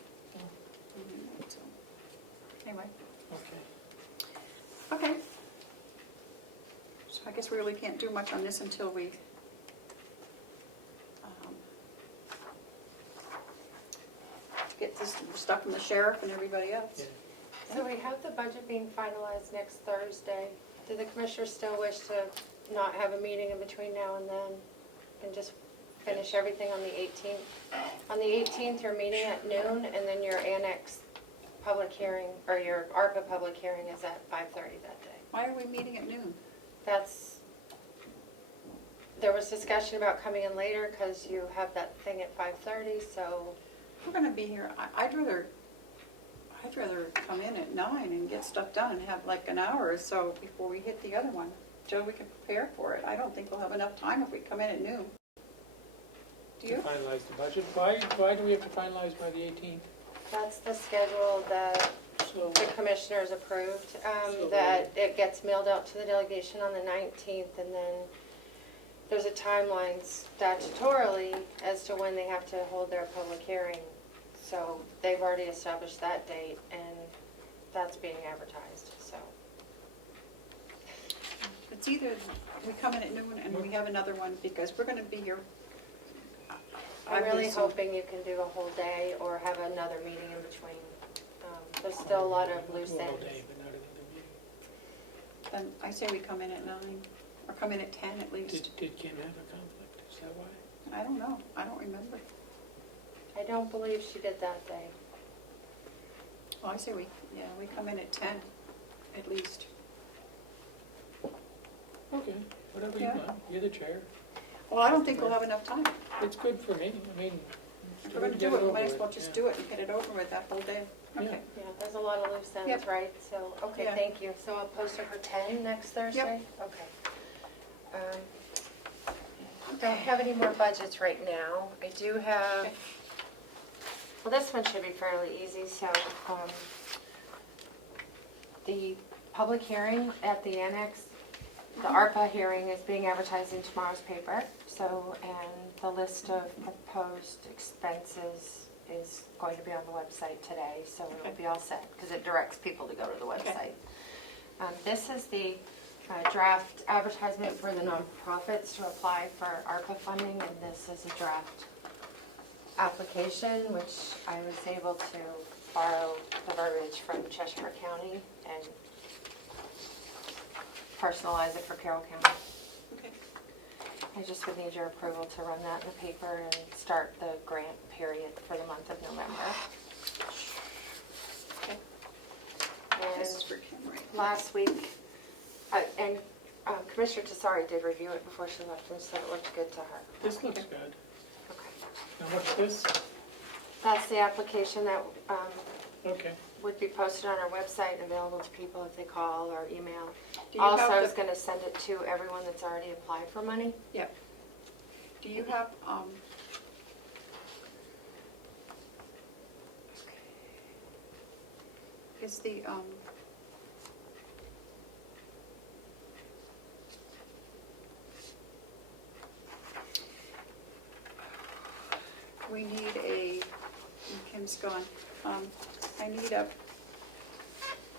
So, anyway, Okay. okay. So I guess we really can't do much on this until we get this stuff from the sheriff and everybody else. Yeah. So we have the budget being finalized next Thursday. Do the commissioners still wish to not have a meeting in between now and then and just finish everything on the 18th? On the 18th, you're meeting at noon and then your annex public hearing, or your ARPA public hearing is at 5:30 that day. Why are we meeting at noon? There was discussion about coming in later because you have that thing at 5:30, so We're going to be here. I'd rather come in at 9 and get stuff done and have like an hour or so before we hit the other one, so we can prepare for it. I don't think we'll have enough time if we come in at noon. Do To you? finalize the budget. Why do we have to finalize by the 18th? that's the schedule that So, the commissioners approved, So- that it gets mailed out to the delegation on the 19th, and then there's a timeline statutorily as to when they have to hold their public hearing. So they've already established that date, and that's being advertised, so. It's either we come in at noon and we have another one because we're going to be here. I'm really obviously. hoping you can do a whole day or have another meeting in between. There's still a lot of loose All ends. day, but not another meeting. Then I say we come in at 9 or come in at 10 at least. Did Kim have a conflict? Is that why? I don't know. I don't remember. I don't believe she did that day. Well, I say we come in at 10 at least. Okay, whatever you Yeah. want. You're the chair. Well, I don't think we'll have enough time. It's good for me. I mean, If we're going to do it, we might as well just do it and get it over with that whole day. Okay. Yeah, there's a lot of loose ends, Yep. right? So, okay, Yeah. thank you. So I'll post it for 10 next Thursday? Okay. don't have any more budgets right now. I do have, well, this one should be fairly easy, so, the public hearing at the annex, the ARPA hearing is being advertised in tomorrow's paper, so, and the list of proposed expenses is going to be on the website today, so it'll be all set, because it directs people to go to the website. This is the draft advertisement for the nonprofits to apply for ARPA funding, and this is a draft application, which I was able to borrow the verbiage from Cheshire County and personalize it for Carroll County. Okay. I just would need your approval to run that in the paper and start the grant period for the month of November. Okay. This is for Kim, right? Last week, and Commissioner Tassari did review it before she left and said it looked good to her. This looks good. Okay. Now what's this? That's the application that Okay. would be posted on our website and available to people if they call or email. Do you have Also, I was the- going to send it to everyone that's already applied for money. Yep. Do you have, is the, we need a, Kim's gone, I need a,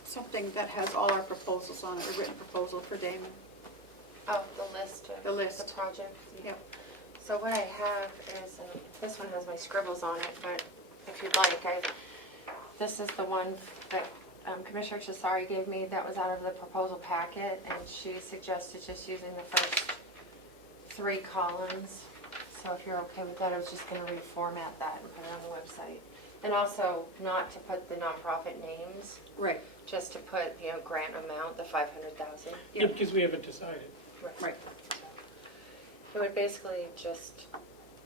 something that has all our proposals on it, a written proposal for Damon. Oh, the list of The list. the projects. Yep. So what I have is, this one has my scribbles on it, but if you'd like, this is the one that Commissioner Tassari gave me that was out of the proposal packet, and she suggested just using the first 3 columns. So if you're okay with that, I was just going to reformat that and put it on the website. And also not to put the nonprofit names, Right, just to put, grant amount, the 500,000. Yeah, because we haven't decided. right. It would basically just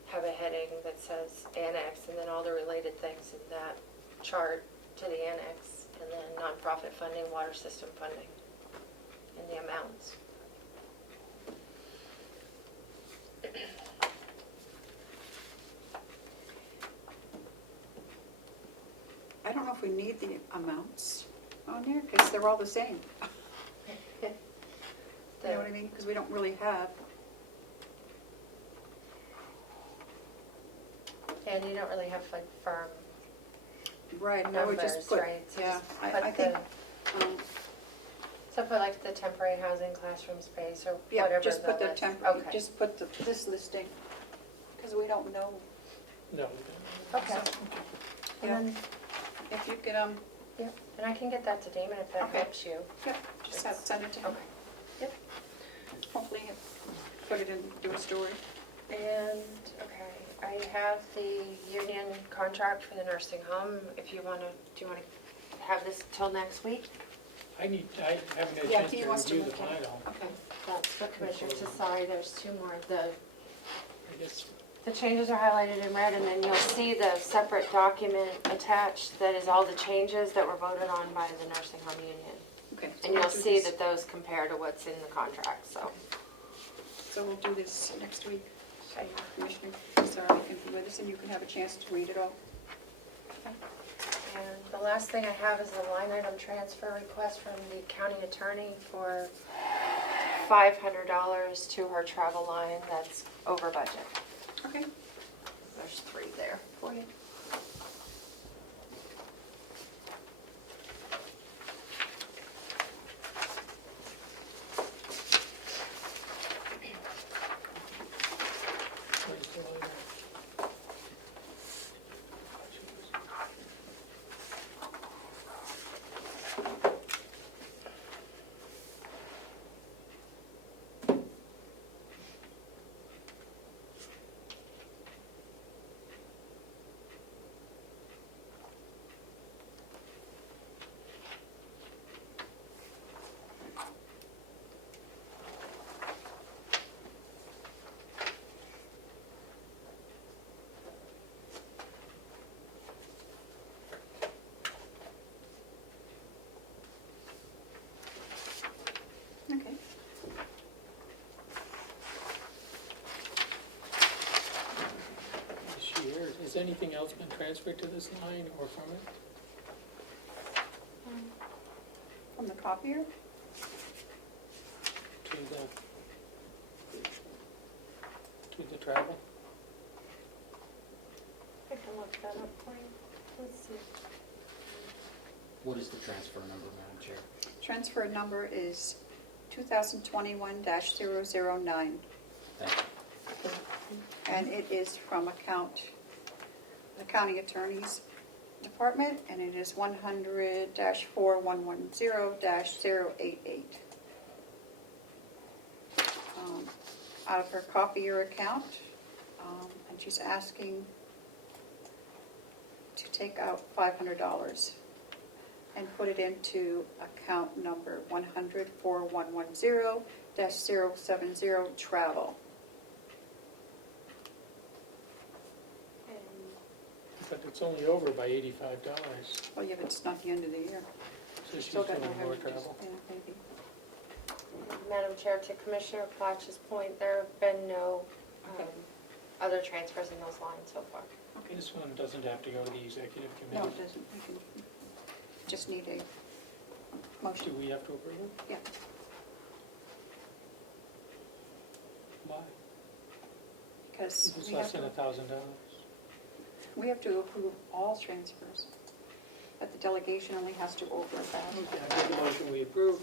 have a heading that says annex and then all the related things in that chart to the annex, and then nonprofit funding, water system funding, and the amounts. I don't know if we need the amounts on there, because they're all the same. You know what I mean? Because we don't really have, And you don't really have like firm right, I would numbers, just put, right? So yeah, just I put think, So put like the temporary housing classroom space or yeah, whatever. just put the list. temporary, Okay. just put this listing, because we don't know. No. Okay. Yeah. And then, If you could, yeah, and I can get that to Damon if that Okay. helps you. yeah, just send it to him. Okay. Yep. Hopefully, put it in, do a story. And, okay, I have the union contract for the nursing home. If you want to, do you want to have this till next week? I haven't had a Yeah, chance he to wants to review the look at it. final. Okay. That's what Commissioner Tassari, there's 2 more. I guess, The changes are highlighted in red, and then you'll see the separate document attached that is all the changes that were voted on by the nursing home union. Okay. so And we'll you'll do see this- that those compare to what's in the contract, so. So we'll do this next week. Okay. Commissioner Sarah can be with us, and you can have a chance to read it all. And the last thing I have is a line item transfer request from the county attorney for $500 to her travel line that's over budget. Okay. There's 3 there for you. where's the line? anything else been transferred to this line or from it? From the copier? To the travel? I can look that up for you. Let's see. What is the transfer number, Madam Chair? Transfer number is 2021-009, Thank you. and it is from the county attorney's department, and it is 100-4110-088. Out of her copier account, and she's asking to take out $500 and put it into account number 100-4110-070 travel. But it's only over by $85, Well, yeah, but it's not the end of the year. so she's Still got doing more 900. travel. Yeah, maybe. Madam Chair, to Commissioner Plotch's point, there have been no other transfers in those lines so far. This one doesn't have to go to the executive No, committee. it doesn't. We can just need a Do motion. we have to approve it? Yeah. Why? Because It's less than $1,000. we have to approve all transfers. But the delegation only has to over 1,000. Okay, I make a motion we approve.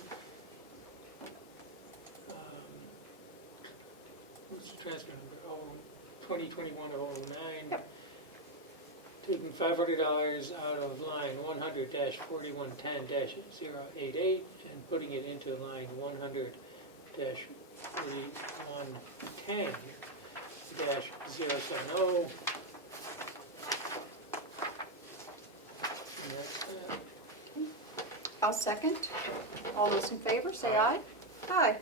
What's the transfer number? 2021-009. Yep. Taking $500 out of line 100-4110-088 and putting it into line 100-4110-070. And that's that. I'll second. All those in favor, say aye. Aye.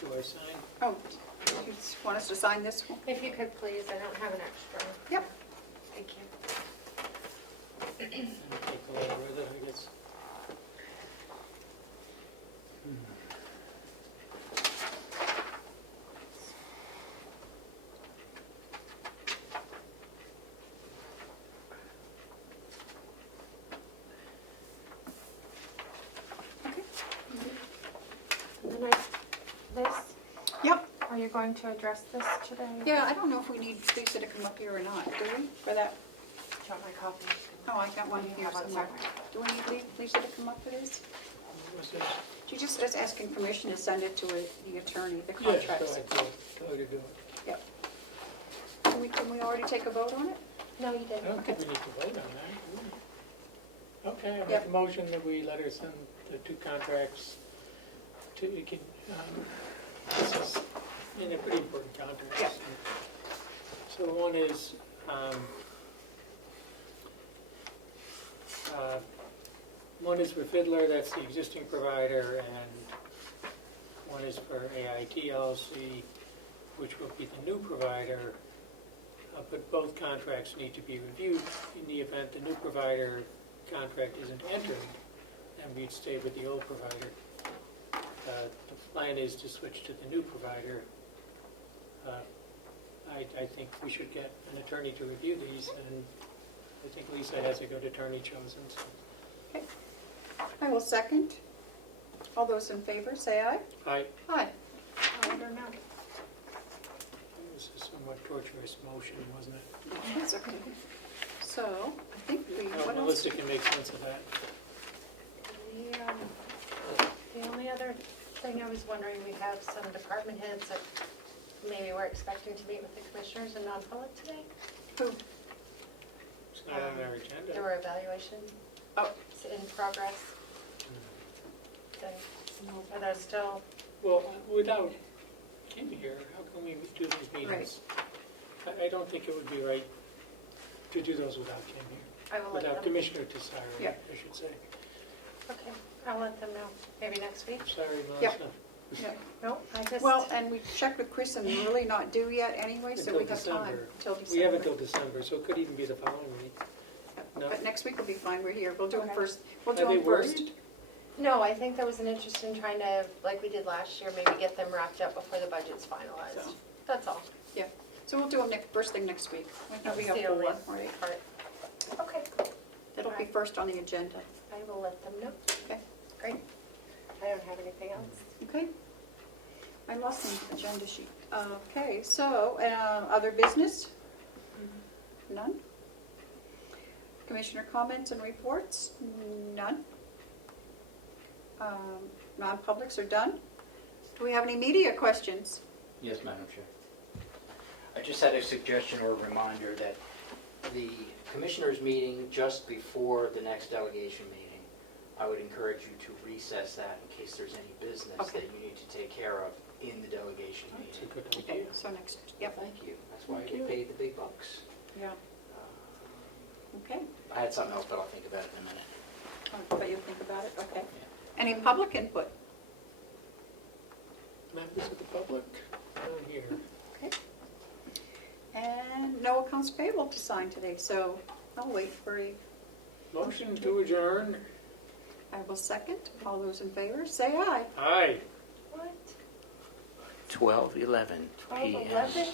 Do I sign? Oh, you just want us to sign this one? If you could please, I don't have an extra. Yep. Thank you. And take a letter with it, I guess. And then this, Yep. are you going to address this today? Yeah, I don't know if we need Lisa to come up here or not, do we, for that? Do you want my copy? Oh, I got one You here have one somewhere. separate. Do we need Lisa to come up for this? What's this? She just is asking permission to send it to the attorney, the Yes, contracts. so I tell her to do it. Yep. Can we already take a vote on it? No, you I didn't. don't think we need to vote on that. do we? Okay, I make Yep. a motion that we let her send the two contracts to, this is, they're pretty important contracts. Yep. So one is, one is for Fiddler, that's the existing provider, and one is for AIT LLC, which will be the new provider. But both contracts need to be reviewed. In the event the new provider contract isn't entered, then we'd stay with the old provider. The plan is to switch to the new provider. I think we should get an attorney to review these, and I think Lisa has a good attorney chosen. So. Okay. I will second. All those in favor, say aye. Aye. Aye. I don't know. This is a somewhat torturous motion, wasn't it? That's okay. So, I think we, No, what else? Melissa can make sense of that. The only other thing I was wondering, we have some department heads that maybe we're expecting to meet with the commissioners in non-public today. Who? It's not on our agenda. There were evaluation Oh. in progress. Then, are those still, Well, without Kim here, how can we do these meetings? I don't think it would be right to do those without Kim here. I will let Without them, Commissioner Tessari, Yeah. I should say. okay, I'll let them know, maybe next week? Sorry, Yep. Melissa. Yeah. No, I just. Well, and we checked with Chris and we're really not due yet anyway, so Until we have time December. until December. We have until December, so it could even be the following week. No? But next week will be fine, we're here, we'll do them Okay. first, we'll Are do they them first. worried? No, I think there was an interest in trying to, like we did last year, maybe get them wrapped up before the budget's finalized. So. That's all. Yeah. So we'll do them first thing next week. We That's have the 4, only right? part. Okay, It'll be first on the agenda. I will let them know. Okay, great. I don't have anything else. Okay. I lost the agenda sheet. Okay, so, other business? None? Commissioner comments and reports? None? Non-publics are done? Do we have any media questions? Yes, Madam Chair. I just had a suggestion or a reminder that the commissioners' meeting just before the next delegation meeting, I would encourage you to recess that in case there's any business Okay. that you need to take care of in the delegation That's a meeting. good Okay, idea. so next, yep, Thank you. That's why I Thank get you. paid the big bucks. yeah, okay. I had something else, but I'll think about it in a minute. But you'll think about it, okay. Any public input? Members of the public, down here. Okay. And no accounts payable to sign today, so I'll wait for a, Motion to adjourn. I will second. All those in favor, say aye. Aye. What? 12:11 12:11?